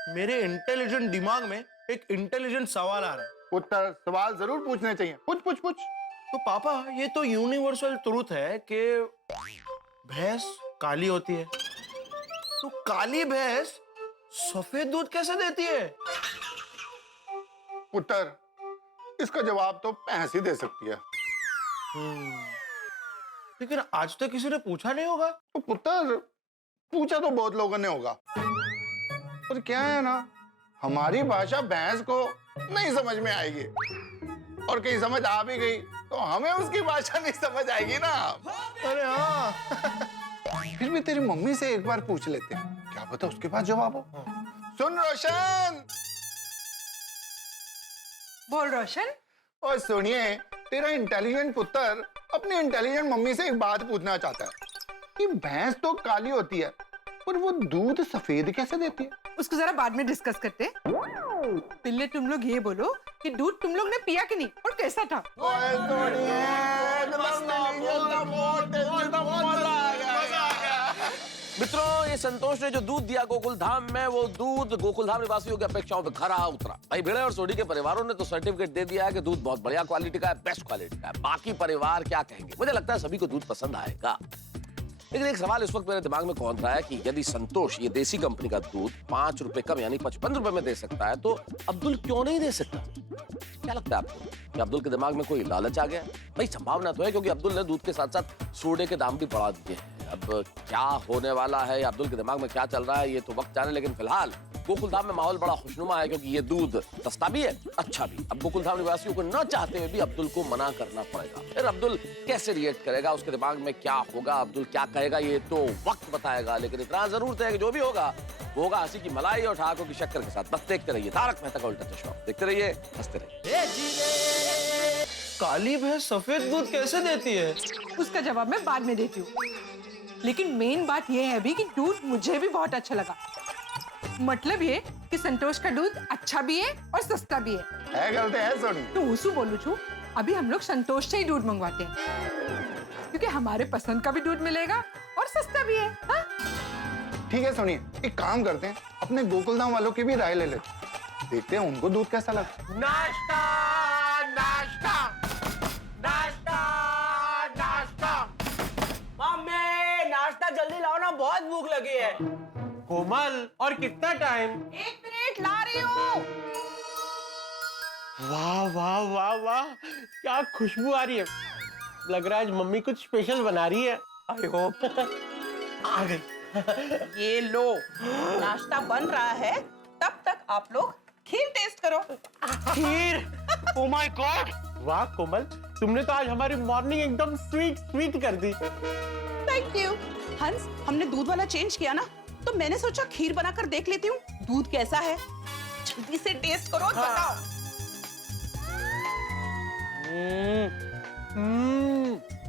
मेरे इंटेलिजेंट दिमाग में एक इंटेलिजेंट सवाल आ रहा है। पुत्र, सवाल जरूर पूछने चाहिए। पूछ। तो पापा, ये तो यूनिवर्सल ट्रूथ है कि भैंस काली होती है, तो काली भैंस सफेद दूध कैसे देती है? पुत्र, इसका जवाब तो भैंस ही दे सकती है। लेकिन आज तक किसी ने पूछा नहीं होगा। तो पुत्र, पूछा तो बहुत लोगों ने होगा, पर क्या है ना, हमारी भाषा भैंस को नहीं समझ में आएगी, और कहीं समझ आ भी गई तो हमें उसकी भाषा नहीं समझ आएगी ना। अरे हाँ। फिर भी तेरी मम्मी से एक बार पूछ लेते हैं, क्या पता उसके पास जवाब हो। सुन रोशन, बोल रोशन। और सुनिए, तेरा इंटेलिजेंट पुत्र अपनी इंटेलिजेंट मम्मी से एक बात पूछना चाहता है कि भैंस तो काली होती है पर वो दूध सफेद कैसे देती है? उसको जरा बाद में डिस्कस करते हैं। पहले तुम लोग ये बोलो कि दूध तुम लोग ने पिया कि नहीं और कैसा था? मित्रों, ये संतोष ने जो दूध दिया गोकुल धाम में, वो दूध गोकुल धाम निवासियों की अपेक्षाओं पे खरा उतरा। भाई भिड़े और सोडी के परिवारों ने तो सर्टिफिकेट दे दिया है कि दूध बहुत बढ़िया क्वालिटी का है, बेस्ट क्वालिटी का है। बाकी परिवार क्या कहेंगे? मुझे लगता है सभी को दूध पसंद आएगा। लेकिन एक सवाल इस वक्त मेरे दिमाग में कौन रहा है कि यदि संतोष ये देसी कंपनी का दूध 5 रुपए कम यानी 55 रुपए में दे सकता है, तो अब्दुल क्यों नहीं दे सकता? क्या लगता है आपको कि अब्दुल के दिमाग में कोई लालच आ गया? भाई संभावना तो है, क्योंकि अब्दुल ने दूध के साथ साथ सोडे के दाम भी बढ़ा दिए हैं। अब क्या होने वाला है, अब्दुल के दिमाग में क्या चल रहा है, ये तो वक्त जाने। लेकिन फिलहाल गोकुल धाम में माहौल बड़ा खुशनुमा है, क्योंकि ये दूध सस्ता भी है, अच्छा भी। अब गोकुल धाम निवासियों को न चाहते हुए भी अब्दुल को मना करना पड़ेगा। फिर अब्दुल कैसे रिएक्ट करेगा, उसके दिमाग में क्या होगा, अब्दुल क्या कहेगा, ये तो वक्त बताएगा। लेकिन इतना जरूर है कि जो भी होगा वो होगा हंसी की मलाई और ठहाकों की शक्कर के साथ। बस देखते रहिए तारक मेहता का उल्टा चश्मा, देखते रहिए, हंसते रहिए। काली भैंस सफेद दूध कैसे देती है? उसका जवाब मैं बाद में देती हूँ। लेकिन मेन बात यह है अभी कि दूध मुझे भी बहुत अच्छा लगा। मतलब ये कि संतोष का दूध अच्छा भी है और सस्ता भी है। गलत है सोनी। तो उसू बोलू छू, अभी हम लोग संतोष से ही दूध मंगवाते हैं, क्योंकि हमारे पसंद का भी दूध मिलेगा और सस्ता भी है। हाँ? ठीक है सोनी, एक काम करते हैं, अपने गोकुलधाम वालों की भी राय ले लेते हैं, देखते हैं उनको दूध कैसा लगता है। नाश्ता नाश्ता नाश्ता नाश्ता। मम्मी नाश्ता जल्दी लाओ ना, बहुत भूख लगी है। कोमल, और कितना टाइम? 1 मिनट ला रही हूँ। वाह वाह वाह वाह, क्या खुशबू आ रही है। लग रहा है आज मम्मी कुछ स्पेशल बना रही है। आई होप आ गई। ये लो, नाश्ता बन रहा है, तब तक आप लोग खीर टेस्ट करो। खीर? Oh my god! वाह कोमल, तुमने तो आज हमारी मॉर्निंग एकदम स्वीट स्वीट कर दी। Thank you. हंस, हमने दूध वाला चेंज किया ना, तो मैंने सोचा खीर बनाकर देख लेती हूँ दूध कैसा है। जल्दी से टेस्ट करो, बताओ।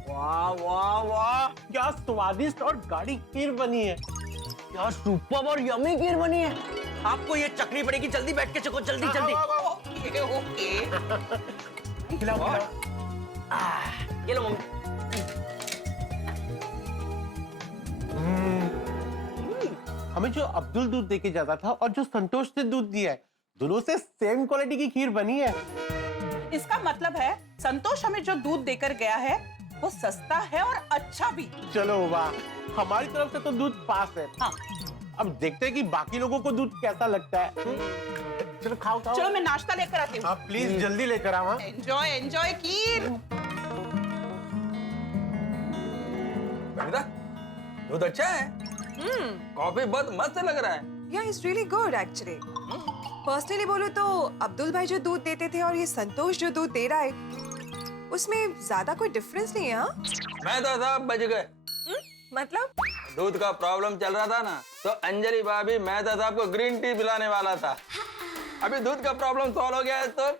वाह वाह वाह, क्या स्वादिष्ट और गाढ़ी खीर बनी है। क्या सुपर और यमी खीर बनी है। आपको ये चखनी पड़ेगी, जल्दी बैठ के चखो, जल्दी जल्दी। Okay okay. खिलाओ खिलाओ। ये लो मम्मी। हमें जो अब्दुल दूध देके जाता था और जो संतोष ने दूध दिया है, दोनों से सेम क्वालिटी की खीर बनी है। इसका मतलब है संतोष हमें जो दूध देकर गया है वो सस्ता है और अच्छा भी। चलो वाह, हमारी तरफ से तो दूध पास है। हाँ। अब देखते हैं कि बाकी लोगों को दूध कैसा लगता है। चलो खाओ खाओ। चलो मैं नाश्ता लेकर आती हूँ। आप प्लीज जल्दी लेकर आओ। एंजॉय एंजॉय खीर। दूध अच्छा है। कॉफी बहुत मस्त लग रहा है। Yeah, it's really good actually. Personally बोलो तो अब्दुल भाई जो दूध देते थे और ये संतोष जो दूध दे रहा है, उसमें ज्यादा कोई डिफरेंस नहीं है। हाँ? मैं तो साहब बच गए। मतलब? दूध का प्रॉब्लम चल रहा था ना, तो अंजलि भाभी मेहता साहब को ग्रीन टी पिलाने वाला था। अभी दूध का प्रॉब्लम सॉल्व हो गया है, तो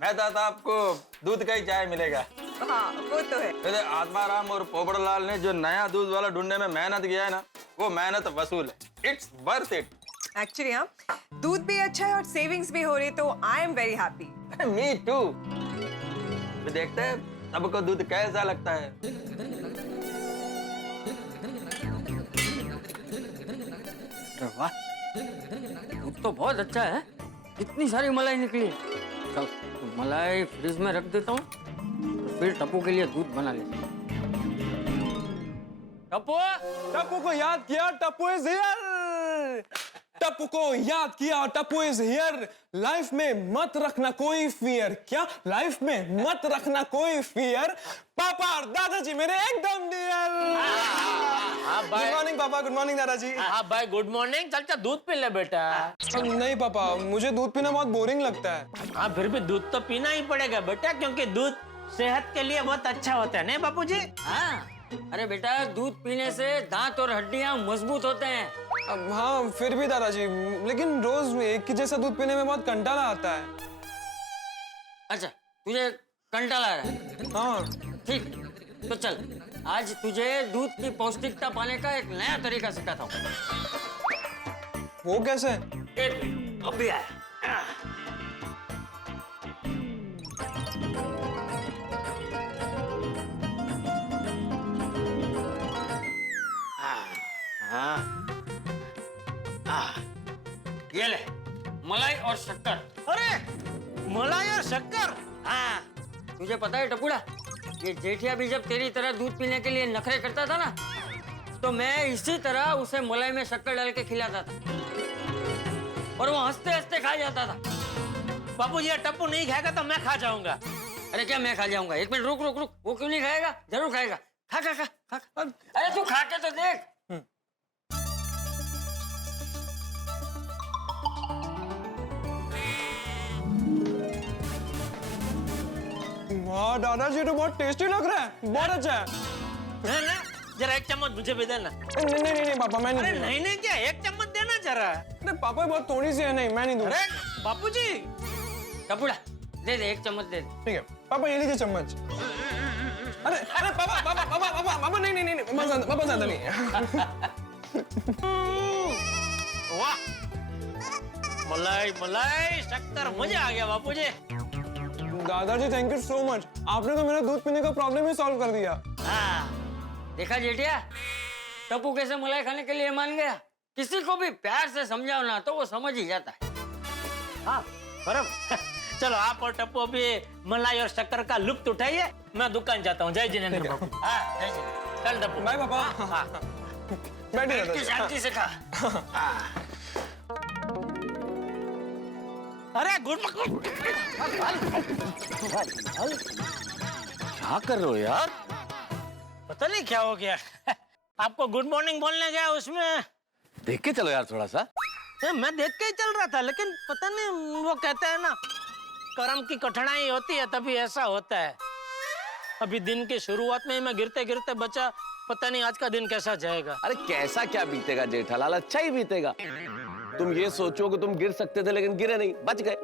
मेहता साहब को दूध का ही चाय मिलेगा। हाँ, वो तो है। वैसे आत्माराम और पोपड़लाल ने जो नया दूध वाला ढूंढने में मेहनत किया है ना, वो मेहनत वसूल है। It's worth it. एक्चुअली हाँ, दूध भी अच्छा है और सेविंग्स भी हो रही, तो I am very happy. Me too. देखते हैं सबको दूध कैसा लगता है। वाह, दूध तो बहुत अच्छा है। इतनी सारी मलाई निकली। चल तो मलाई फ्रिज में रख देता हूँ, तो फिर टप्पू के लिए दूध बना लेता हूँ। टप्पू, टप्पू को याद किया, टप्पू इज हियर। टप्पू को याद किया, टप्पू इज हियर। लाइफ में मत रखना कोई फियर। क्या? लाइफ में मत रखना कोई फियर। पापा और दादाजी मेरे एकदम डियर। गुड मॉर्निंग पापा, गुड मॉर्निंग दादाजी। हाँ भाई, गुड मॉर्निंग। चल चल दूध पी ले बेटा। नहीं पापा, मुझे दूध पीना बहुत बोरिंग लगता है। हाँ, फिर भी दूध तो पीना ही पड़ेगा बेटा, क्योंकि दूध सेहत के लिए बहुत अच्छा होता है, नहीं बापूजी? हाँ, अरे बेटा, दूध पीने से दांत और हड्डियां मजबूत होते हैं। हाँ फिर भी दादाजी, लेकिन रोज एक ही जैसा दूध पीने में बहुत कंटाला आता है। अच्छा तुझे कंटाला आ रहा है? हाँ ठीक, तो चल आज तुझे दूध की पौष्टिकता पाने का एक नया तरीका सिखाता हूँ। वो कैसे? एक मिनट, अभी आया। हाँ, ये ले मलाई और शक्कर। अरे मलाई और शक्कर? हाँ, तुझे पता है टपुड़ा, ये जेठिया भी जब तेरी तरह दूध पीने के लिए नखरे करता था ना, तो मैं इसी तरह उसे मलाई में शक्कर डाल के खिलाता था और वो हंसते हंसते खा जाता था। बापूजी ये टप्पू नहीं खाएगा तो मैं खा जाऊंगा। अरे क्या मैं खा जाऊंगा? एक मिनट रुक रुक रुक, वो क्यों नहीं खाएगा? जरूर खाएगा। खा खा खा खा खा। अरे तू खा के तो देख। वाह दादाजी, तो बहुत टेस्टी लग रहा है, बहुत अच्छा है। ना जरा एक चम्मच मुझे भी देना। नहीं नहीं नहीं पापा, मैं नहीं अरे दूंगा। नहीं नहीं क्या, एक चम्मच देना जरा। अरे पापा बहुत थोड़ी सी है, नहीं मैं नहीं दूंगा। अरे बापूजी टपुड़ा दे दे, एक चम्मच दे दे। ठीक है पापा, ये लीजिए चम्मच। अरे अरे पापा पापा पापा पापा पापा, नहीं नहीं नहीं पापा ज्यादा नहीं है। वाह, मलाई मलाई शक्कर, मजा आ गया बापूजी। दादाजी थैंक यू सो मच, आपने तो मेरा दूध पीने का प्रॉब्लम ही सॉल्व कर दिया। हाँ, देखा जेठिया, टप्पू कैसे मलाई खाने के लिए मान गया। किसी को भी प्यार से समझाओ ना तो वो समझ ही जाता है। हाँ बराबर। चलो आप और टप्पू अभी मलाई और शक्कर का लुत्फ उठाइए, मैं दुकान जाता हूँ। जय जिनेंद्र बाबू। हाँ जय जिनेंद्र, चल टप्पू। बाय पापा। हाँ बैठिए बैठ के शांति से खा। अरे गुड क्या कर रहे हो यार? पता नहीं क्या हो गया। आपको गुड मॉर्निंग बोलने गया, उसमें देख के चलो यार थोड़ा सा। मैं देख के ही चल रहा था, लेकिन पता नहीं, वो कहते हैं ना कर्म की कठिनाई होती है तभी ऐसा होता है। अभी दिन की शुरुआत में ही मैं गिरते गिरते बचा, पता नहीं आज का दिन कैसा जाएगा। अरे कैसा क्या बीतेगा जेठालाल, अच्छा ही बीतेगा। तुम ये सोचो कि तुम गिर सकते थे लेकिन गिरे नहीं, बच गए।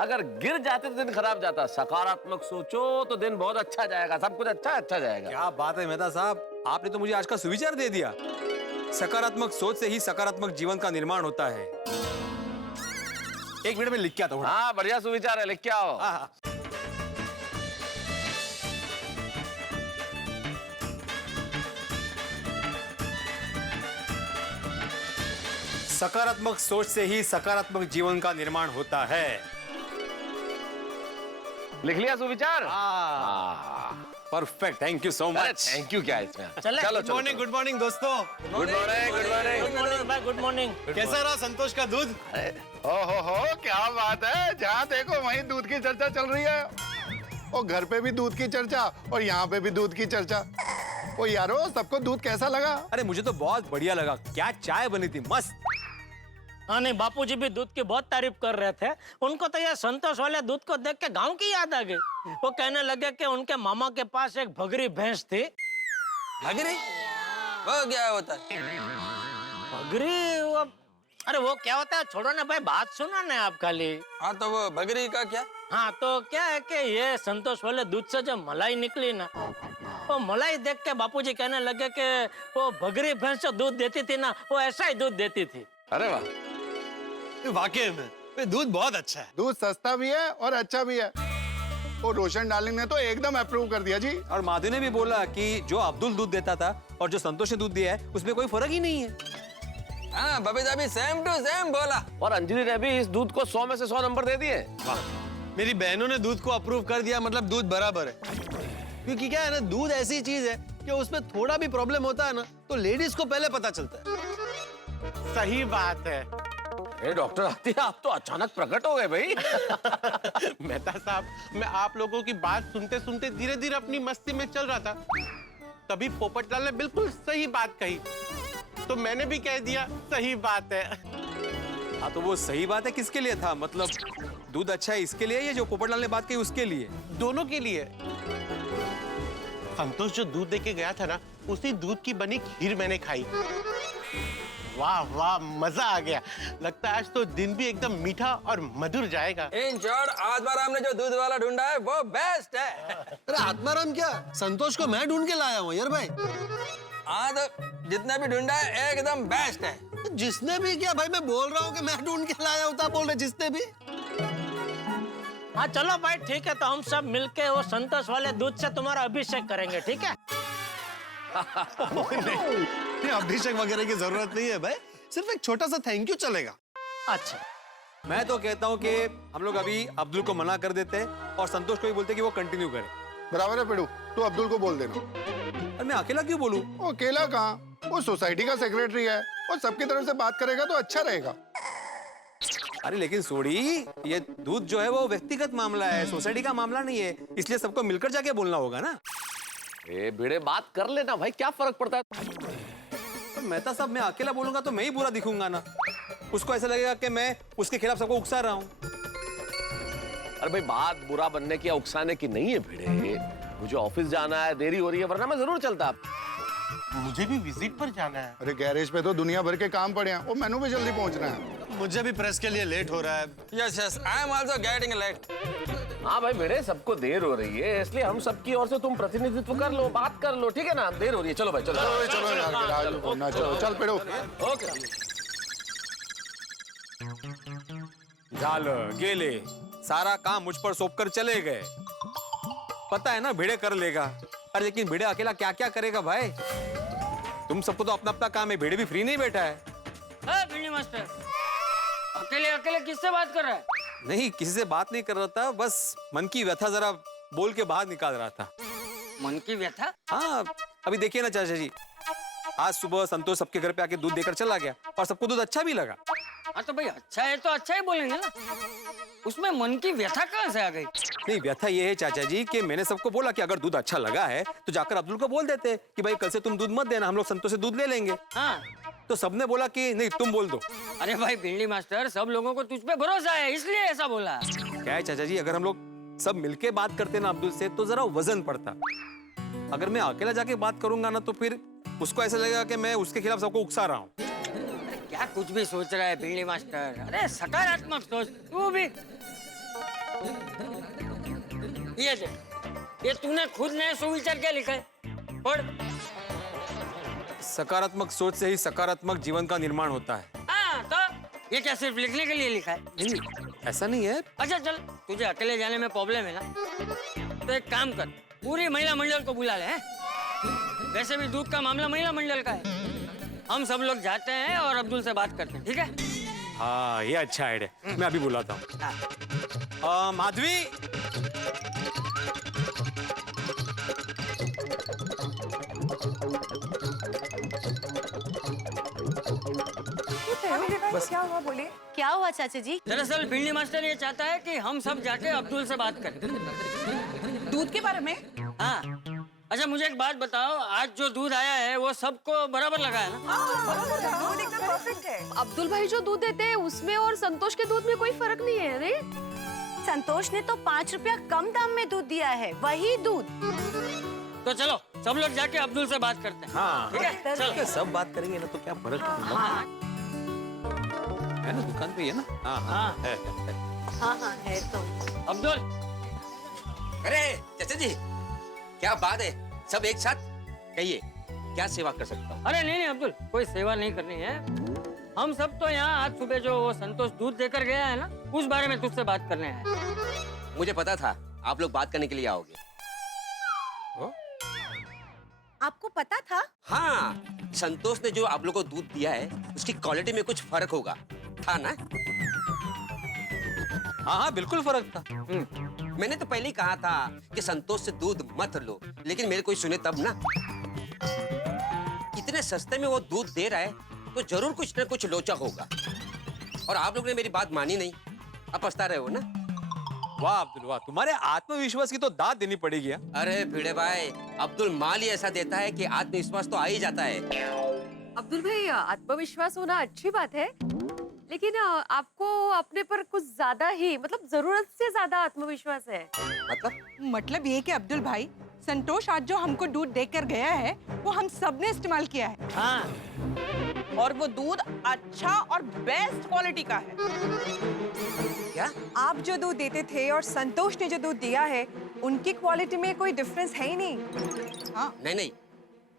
अगर गिर जाते तो दिन खराब जाता। सकारात्मक सोचो तो दिन बहुत अच्छा जाएगा, सब कुछ अच्छा अच्छा जाएगा। क्या बात है मेहता साहब, आपने तो मुझे आज का सुविचार दे दिया। सकारात्मक सोच से ही सकारात्मक जीवन का निर्माण होता है। एक मिनट में लिख के आता हूँ। हाँ बढ़िया सुविचार है, लिख के आओ। सकारात्मक सोच से ही सकारात्मक जीवन का निर्माण होता है। लिख लिया सुविचार? Perfect, thank you so much. Thank you क्या है इसमें? चले। चलो गुड मॉर्निंग, गुड मॉर्निंग दोस्तों। Good morning, good morning. Good morning भाई, गुड मॉर्निंग। कैसा रहा संतोष का दूध? हो क्या बात है, जहाँ देखो वहीं दूध की चर्चा चल रही है। और घर पे भी दूध की चर्चा और यहाँ पे भी दूध की चर्चा। ओ यारो, सबको दूध कैसा लगा? अरे मुझे तो बहुत बढ़िया लगा, क्या चाय बनी थी, मस्त। हाँ नहीं, बापूजी भी दूध की बहुत तारीफ कर रहे थे। उनको तो ये संतोष वाले दूध को देख के गांव की याद आ गई। वो कहने लगे कि उनके मामा के पास एक भगरी भैंस थी। भगरी? वो क्या होता है? भगरी वो, अरे वो क्या होता है, छोड़ो ना भाई, बात सुनो ना आप खाली। हाँ तो वो भगरी का क्या? हाँ तो क्या है कि ये संतोष वाले दूध से जो मलाई निकली ना, वो मलाई देख के बापूजी कहने लगे कि वो भगरी भैंस जो दूध देती थी ना, वो ऐसा ही दूध देती थी। अरे वाह, वाकई में ये दूध बहुत अच्छा है। दूध सस्ता भी है और अच्छा भी है। और रोशन डार्लिंग ने तो एकदम अप्रूव कर दिया जी। और माधु ने भी बोला कि जो अब्दुल दूध देता था और जो संतोष ने दूध दिया है उसमें कोई फर्क ही नहीं है। हाँ बबीता भी सेम टू सेम बोला। और अंजलि ने भी इस दूध को 100 में से 100 नंबर दे दिए। मेरी बहनों ने दूध को अप्रूव कर दिया, मतलब दूध बराबर है। क्योंकि क्या है ना, दूध ऐसी चीज है कि उसमें थोड़ा भी प्रॉब्लम होता है ना तो लेडीज को पहले पता चलता है। सही बात है। डॉक्टर आतिया, आप तो अचानक प्रकट हो गए भाई। मेहता साहब, मैं आप लोगों की बात सुनते सुनते धीरे धीरे अपनी मस्ती में चल रहा था, तभी पोपटलाल ने बिल्कुल सही बात कही, तो मैंने भी कह दिया सही बात है। हाँ तो वो सही बात है किसके लिए था, मतलब दूध अच्छा है इसके लिए या जो पोपटलाल ने बात कही उसके लिए? दोनों के लिए। संतोष जो दूध देके गया था ना, उसी दूध की बनी खीर मैंने खाई। वाह वाह, मजा आ गया। लगता है आज तो दिन भी एकदम मीठा और मधुर जाएगा। इन शॉर्ट आत्माराम ने जो दूध वाला ढूंढा है वो बेस्ट है। अरे आत्माराम क्या, संतोष को मैं ढूंढ के लाया हूँ यार भाई। हाँ तो जितने भी ढूंढा है एकदम बेस्ट है। जिसने भी क्या भाई, मैं बोल रहा हूँ कि मैं ढूंढ के लाया हूँ, तो आप बोल रहे जिसने भी। हाँ चलो भाई ठीक है, तो हम सब मिलके वो संतोष वाले दूध से तुम्हारा अभिषेक करेंगे, ठीक है? नहीं, अभिषेक वगैरह की जरूरत नहीं है भाई, सिर्फ एक छोटा सा थैंक यू चलेगा। अच्छा, मैं तो कहता हूँ कि हम लोग अभी अब्दुल को मना कर देते हैं और संतोष को भी बोलते हैं कि वो कंटिन्यू करे। बराबर है पिड़ू, तू अब्दुल को बोल देना। और मैं अकेला क्यों बोलूं? वो अकेला कहाँ, वो सोसाइटी का सेक्रेटरी है और सबकी तरफ से बात करेगा तो अच्छा रहेगा। अरे लेकिन सोडी, ये दूध जो है वो व्यक्तिगत मामला है, सोसाइटी का मामला नहीं है, इसलिए सबको मिलकर जाके बोलना होगा ना। ए भिड़े, बात कर लेना भाई, क्या फर्क पड़ता है? तो मेहता साहब, मैं अकेला बोलूंगा तो मैं ही बुरा दिखूंगा ना, उसको ऐसा लगेगा कि मैं उसके खिलाफ सबको उकसा रहा हूँ। अरे भाई, बात बुरा बनने की या उकसाने की नहीं है भिड़े, मुझे ऑफिस जाना है, देरी हो रही है, वरना मैं जरूर चलता। मुझे भी विजिट पर जाना है। अरे गैरेज पे तो दुनिया भर के काम पड़े हैं, वो मैनू भी जल्दी पहुंचना है। मुझे भी प्रेस के लिए लेट हो रहा है। Yes yes, I am also getting late. हाँ भाई भिड़े, सबको देर हो रही है, इसलिए हम सबकी ओर से तुम प्रतिनिधित्व कर लो, बात कर लो, ठीक है ना? देर हो रही है, चलो भाई चलो। चलो यार, राजू बोलना, चलो चल पिड़ू। ओके। झालं, गेले, सारा काम मुझ पर सौंप कर चले गए। पता है ना भिड़े कर लेगा, अरे लेकिन भिड़े अकेला क्या क्या करेगा भाई? तुम सबको तो अपना अपना काम है, भिड़े भी फ्री नहीं बैठा है। भिंडी मास्टर, अकेले अकेले किससे बात कर रहा है? नहीं, किसी से बात नहीं कर रहा था, बस मन की व्यथा जरा बोल के बाहर निकाल रहा था। मन की व्यथा? हाँ, अभी देखिए ना चाचा जी, आज सुबह संतोष सबके घर पे आके दूध देकर चला गया और सबको दूध अच्छा भी लगा। हाँ तो भाई अच्छा है तो अच्छा ही बोलेंगे ना, उसमें मन की व्यथा कहाँ से आ गई? नहीं, व्यथा ये है चाचा जी कि मैंने सबको बोला कि अगर दूध अच्छा लगा है तो जाकर अब्दुल को बोल देते कि भाई कल से तुम दूध मत देना, हम लोग संतोष से दूध ले लेंगे। हाँ, तो सबने बोला कि नहीं तुम बोल दो। अरे भाई भिंडी मास्टर, सब लोगों को तुझ पे भरोसा है इसलिए ऐसा बोला। क्या है चाचा जी, अगर हम लोग सब मिलके बात करते ना अब्दुल से तो जरा वजन पड़ता। अगर मैं अकेला जाके बात करूंगा ना तो फिर उसको ऐसा लगेगा कि मैं उसके खिलाफ सबको उकसा रहा हूँ। क्या कुछ भी सोच रहा है भिंडी मास्टर? अरे सकारात्मक सोच तू भी। ये देख, ये तूने खुद ने सुविचार क्या लिखा है? पढ़। सकारात्मक सोच से ही सकारात्मक जीवन का निर्माण होता है। हाँ, तो ये क्या सिर्फ लिखने के लिए लिखा है? नहीं, ऐसा नहीं है। अच्छा चल, तुझे अकेले जाने में प्रॉब्लम है ना, तो एक काम कर, पूरी महिला मंडल को बुला ले। हैं? वैसे भी दूध का मामला महिला मंडल का है, हम सब लोग जाते हैं और अब्दुल से बात करते हैं, ठीक है? हाँ, ये अच्छा आइडिया, मैं अभी बुलाता हूँ। माधवी, बस क्या हुआ, बोलिए। क्या हुआ चाचा जी? दरअसल भिंडी मास्टर ये चाहता है कि हम सब जाके अब्दुल से बात करें। दूध के बारे में? हाँ। अच्छा मुझे एक बात बताओ, आज जो दूध आया है वो सबको बराबर लगा है ना? दूध एकदम परफेक्ट है। अब्दुल भाई जो दूध देते हैं उसमें और संतोष के दूध में कोई फर्क नहीं है रे? संतोष ने तो 5 रुपया कम दाम में दूध दिया है, वही दूध। तो चलो सब लोग जाके अब्दुल से बात करते हैं। हाँ, ठीक है, चलो। सब बात करेंगे ना तो क्या फर्क पड़ेगा? है ना, दुकान पे ही है ना? हाँ हाँ है। हाँ है तो। अब्दुल, अरे चाचा जी, क्या बात है, सब एक साथ, कहिए क्या सेवा कर सकता हूँ? अरे नहीं अब्दुल, कोई सेवा नहीं करनी है, हम सब तो यहाँ आज सुबह जो वो संतोष दूध देकर गया है ना, उस बारे में तुझसे बात करने आए। मुझे पता था आप लोग बात करने के लिए आओगे। आपको पता था? हाँ, संतोष ने जो आप लोगों को दूध दिया है उसकी क्वालिटी में कुछ फर्क होगा, था ना? हाँ हाँ बिल्कुल फर्क था। मैंने तो पहले ही कहा था कि संतोष से दूध मत लो, लेकिन मेरे कोई सुने तब ना। इतने सस्ते में वो दूध दे रहा है तो जरूर कुछ न कुछ लोचा होगा, और आप लोग ने मेरी बात मानी नहीं, अब पछता रहे हो ना? वाह अब्दुल वाह, तुम्हारे आत्मविश्वास की तो दाद देनी पड़ेगी। अरे भिड़े भाई, अब्दुल माल ही ऐसा देता है कि आत्मविश्वास तो आ ही जाता है। अब्दुल भाई, आत्मविश्वास होना अच्छी बात है, लेकिन आपको अपने पर कुछ ज्यादा ही, मतलब जरूरत से ज्यादा आत्मविश्वास है। मतलब ये कि अब्दुल भाई, संतोष आज जो हमको दूध देकर गया है वो हम सब ने इस्तेमाल किया है। हाँ, और वो दूध अच्छा और बेस्ट क्वालिटी का है। क्या? आप जो दूध देते थे और संतोष ने जो दूध दिया है, उनकी क्वालिटी में कोई डिफरेंस है ही नहीं। हाँ। नहीं नहीं,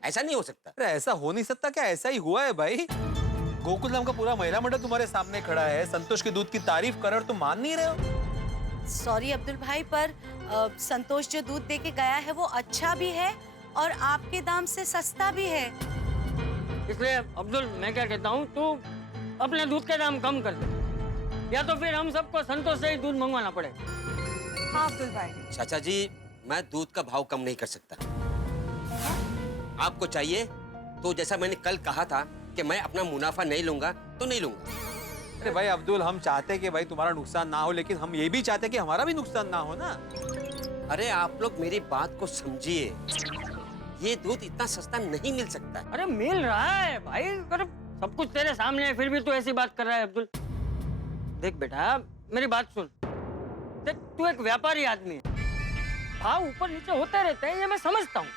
ऐसा नहीं हो सकता। अरे ऐसा हो नहीं सकता क्या? ऐसा ही हुआ है भाई। गोकुल धाम का पूरा महिला मंडल तुम्हारे सामने खड़ा है, संतोष के दूध की तारीफ कर और तुम मान नहीं रहे हो। सॉरी अब्दुल भाई, पर संतोष जो दूध दे के गया है वो अच्छा भी है और आपके दाम से सस्ता भी है। इसलिए अब्दुल, मैं क्या कहता हूँ, तू अपने दूध के दाम कम कर दे, या तो फिर हम सबको संतोष से ही दूध मंगवाना पड़े। हाँ अब्दुल भाई। चाचा जी, मैं दूध का भाव कम नहीं कर सकता। आपको चाहिए तो जैसा मैंने कल कहा था कि मैं अपना मुनाफा नहीं लूंगा तो नहीं लूंगा। अरे भाई अब्दुल, हम चाहते हैं कि भाई तुम्हारा नुकसान ना हो, लेकिन हम ये भी चाहते हैं कि हमारा भी नुकसान ना हो ना। अरे आप लोग मेरी बात को समझिए, ये दूध इतना सस्ता नहीं मिल सकता। अरे मिल रहा है भाई, अरे सब कुछ तेरे सामने है, फिर भी तू ऐसी बात कर रहा है अब्दुल। देख बेटा, मेरी बात सुन। देख, तू एक व्यापारी आदमी है, भाव ऊपर नीचे होते रहते हैं, ये मैं समझता हूँ,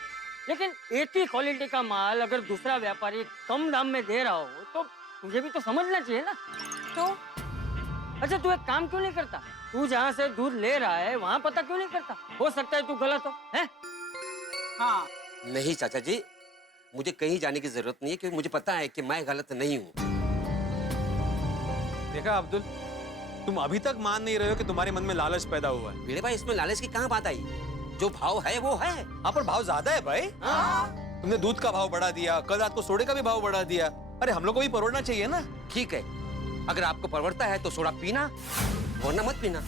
लेकिन एक ही क्वालिटी का माल अगर दूसरा व्यापारी कम दाम में दे रहा हो तो तुझे भी तो समझना चाहिए ना। तो अच्छा, तू एक काम क्यों नहीं करता? तू जहाँ से दूध ले रहा है वहाँ पता क्यों नहीं करता? हो सकता है तू गलत हो, हैं? हाँ। नहीं चाचा जी, मुझे कहीं जाने की जरूरत नहीं है, क्योंकि मुझे पता है कि मैं गलत नहीं हूँ। देखा अब्दुल, तुम अभी तक मान नहीं रहे हो कि तुम्हारे मन में लालच पैदा हुआ है। मेरे भाई, इसमें लालच की कहाँ बात आई? जो भाव है वो है। हाँ, पर भाव ज्यादा है भाई। तुमने दूध का भाव बढ़ा दिया, कल रात को सोडे का भी भाव बढ़ा दिया। अरे हम लोग को भी परवड़ना चाहिए ना। ठीक है, अगर आपको परवड़ता है तो सोडा पीना, वरना मत पीना।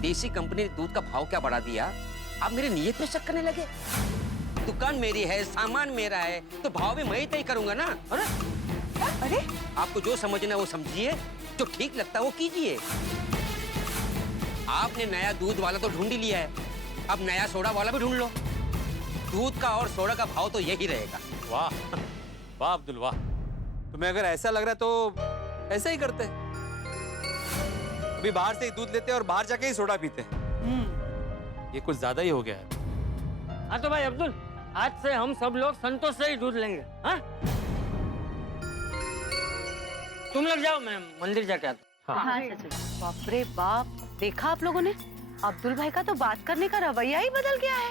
देसी कंपनी ने दूध का भाव क्या बढ़ा दिया, आप मेरी नीयत पे शक करने लगे। दुकान मेरी है, सामान मेरा है, तो भाव भी मैं ही तय करूंगा ना। अरे आपको जो समझना है वो समझिए, जो ठीक लगता है वो कीजिए। आपने नया दूध वाला तो ढूंढ ही लिया है, अब नया सोडा वाला भी ढूंढ लो। दूध का और सोडा का भाव तो यही रहेगा। वाह वाह अब्दुल वाह, तुम्हें अगर ऐसा लग रहा है तो ऐसा ही करते। अभी बाहर से ही दूध लेते और बाहर जाके ही सोडा पीते। ये कुछ ज्यादा ही हो गया है। हाँ तो भाई अब्दुल, आज से हम सब लोग संतोष से ही दूध लेंगे। हाँ? तुम लोग जाओ, मैं मंदिर जाके आता हूँ। हाँ, बाप रे बाप, देखा आप लोगों ने, अब्दुल भाई का तो बात करने का रवैया ही बदल गया है।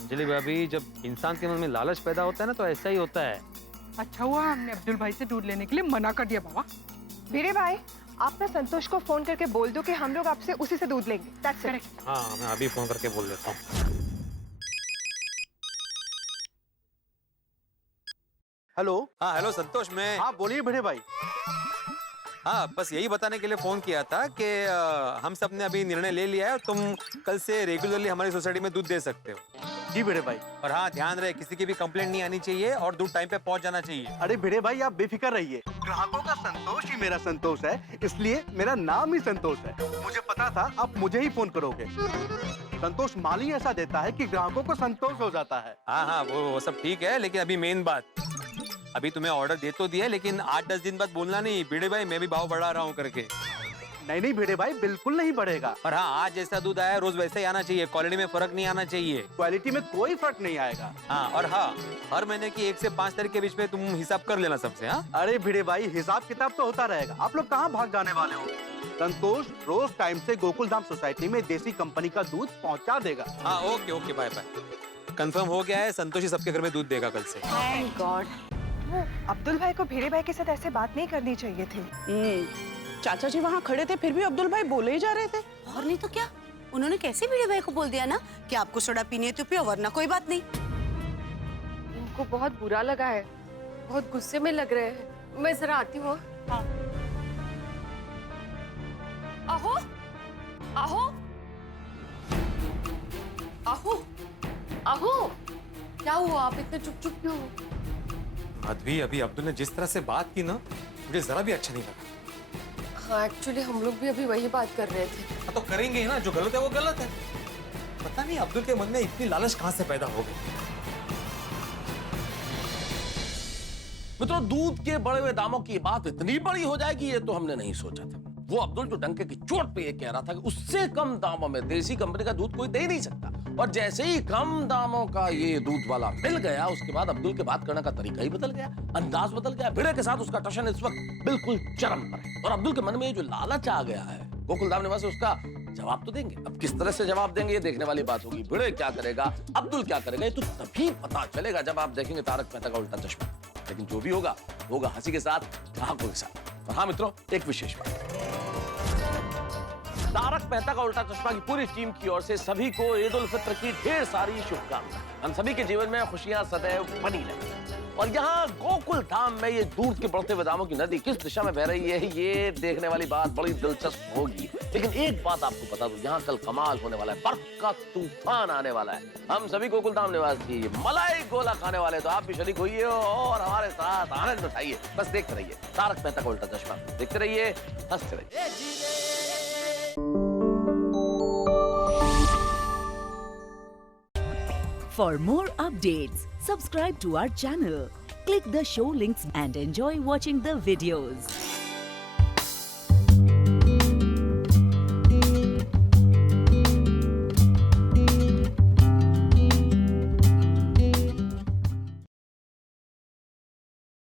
अंजलि भाभी, जब इंसान के मन में लालच पैदा होता है ना तो ऐसा ही होता है। अच्छा हुआ हमने अब्दुल भाई से दूध लेने के लिए मना कर दिया बाबा। वीरे भाई, आप ना संतोष को फोन करके बोल दो कि हम लोग आपसे उसी से दूध लेंगे। That's it. हाँ, मैं अभी फोन करके बोल देता हूँ। हेलो। हाँ हेलो संतोष, मैं। हाँ बोलिए भिड़े भाई। हाँ, बस यही बताने के लिए फोन किया था कि हम सब ने अभी निर्णय ले लिया है और तुम कल से रेगुलरली हमारी सोसाइटी में दूध दे सकते हो। जी भिड़े भाई। और हाँ, ध्यान रहे, किसी की भी कंप्लेंट नहीं आनी चाहिए और दूध टाइम पे पहुंच जाना चाहिए। अरे भिड़े भाई, आप बेफिक्र रहिए, ग्राहकों का संतोष ही मेरा संतोष है, इसलिए मेरा नाम ही संतोष है। मुझे पता था आप मुझे ही फोन करोगे। संतोष माल ही ऐसा देता है कि ग्राहकों को संतोष हो जाता है। हाँ हाँ, वो सब ठीक है, लेकिन अभी मेन बात, अभी तुम्हें ऑर्डर दे तो दिया, लेकिन 8-10 दिन बाद बोलना नहीं भिड़े भाई मैं भी भाव बढ़ा रहा हूँ करके। नहीं नहीं भिड़े भाई, बिल्कुल नहीं बढ़ेगा। और हाँ, आज जैसा दूध आया रोज वैसे ही आना चाहिए, क्वालिटी में फर्क नहीं आना चाहिए। क्वालिटी में कोई फर्क नहीं आएगा। हाँ, और हाँ, हर महीने की 1 से 5 तारीख के बीच में तुम हिसाब कर लेना सबसे। हाँ, अरे भिड़े भाई, हिसाब किताब तो होता रहेगा, आप लोग कहाँ भाग जाने वाले हो। संतोष रोज टाइम से गोकुल धाम सोसाइटी में देसी कंपनी का दूध पहुँचा देगा। हाँ, okay okay, bye bye. Confirm हो गया है, संतोष ही सबके घर में दूध देगा कल से। Thank God. वो अब्दुल भाई को भिड़े भाई के साथ ऐसे बात नहीं करनी चाहिए थी। चाचा जी वहाँ खड़े थे, फिर भी अब्दुल भाई बोले ही जा रहे थे। और नहीं तो क्या, उन्होंने कैसे भिड़े भाई को बोल दिया ना कि आपको सोडा पीनी है तो पियो, वरना कोई बात नहीं। उनको बहुत बुरा लगा है, बहुत गुस्से में लग रहे हैं। मैं जरा आती हूँ। हाँ। आहो आहो आहो आहो, क्या हुआ, आप इतने चुप चुप क्यों हो? माधवी, अभी अब्दुल ने जिस तरह से बात की ना, मुझे जरा भी अच्छा नहीं लगा। हाँ, एक्चुअली हम लोग भी अभी वही बात कर रहे थे। हाँ, तो करेंगे ही ना, जो गलत है वो गलत है। पता नहीं अब्दुल के मन में इतनी लालच कहाँ से पैदा हो गई। मित्रों, दूध के बढ़े हुए दामों की बात इतनी बड़ी हो जाएगी ये तो हमने नहीं सोचा था। वो अब्दुल जो डंके की चोट पे ये कह रहा था कि उससे कम दामों में देसी कंपनी का दूध कोई दे ही नहीं सकता, और जैसे ही कम दामों का ये दूध वाला मिल गया, उसके बाद अब्दुल के बात करने का तरीका ही बदल गया, अंदाज बदल गया। भिड़े के साथ उसका टशन इस वक्त बिल्कुल चरम पर है, और अब्दुल के मन में ये जो लालच आ गया है, गोकुलधाम निवासी उसका जवाब तो देंगे। अब किस तरह से जवाब देंगे ये देखने वाली बात होगी। भिड़े क्या करेगा, अब्दुल क्या करेगा, ये तो तभी पता चलेगा जब आप देखेंगे तारक मेहता का उल्टा चश्मा। लेकिन जो भी होगा होगा हंसी के साथ, ग्राहकों के साथ। और हाँ मित्रों, एक विशेष बात, तारक मेहता का उल्टा चश्मा की पूरी टीम की ओर से सभी को ईद उल फित्र की ढेर सारी शुभकामनाएं। हम सभी के जीवन में खुशियां सदैव बनी रहें। और यहाँ गोकुल धाम में ये दूध के बढ़ते हुए दामों की नदी किस दिशा में बह रही है, ये देखने वाली बात बड़ी दिलचस्प होगी। लेकिन एक बात आपको बता दूं, यहाँ कल कमाल होने वाला है, बर्फ का तूफान आने वाला है। हम सभी गोकुल धाम निवासी मलाई गोला खाने वाले, तो आप भी शरीक होइए और हमारे साथ आनंद उठाइए। बस देखते रहिए तारक मेहता का उल्टा चश्मा, देखते रहिए, हंसते रहिए। For more updates, subscribe to our channel, click the show links and enjoy watching the videos.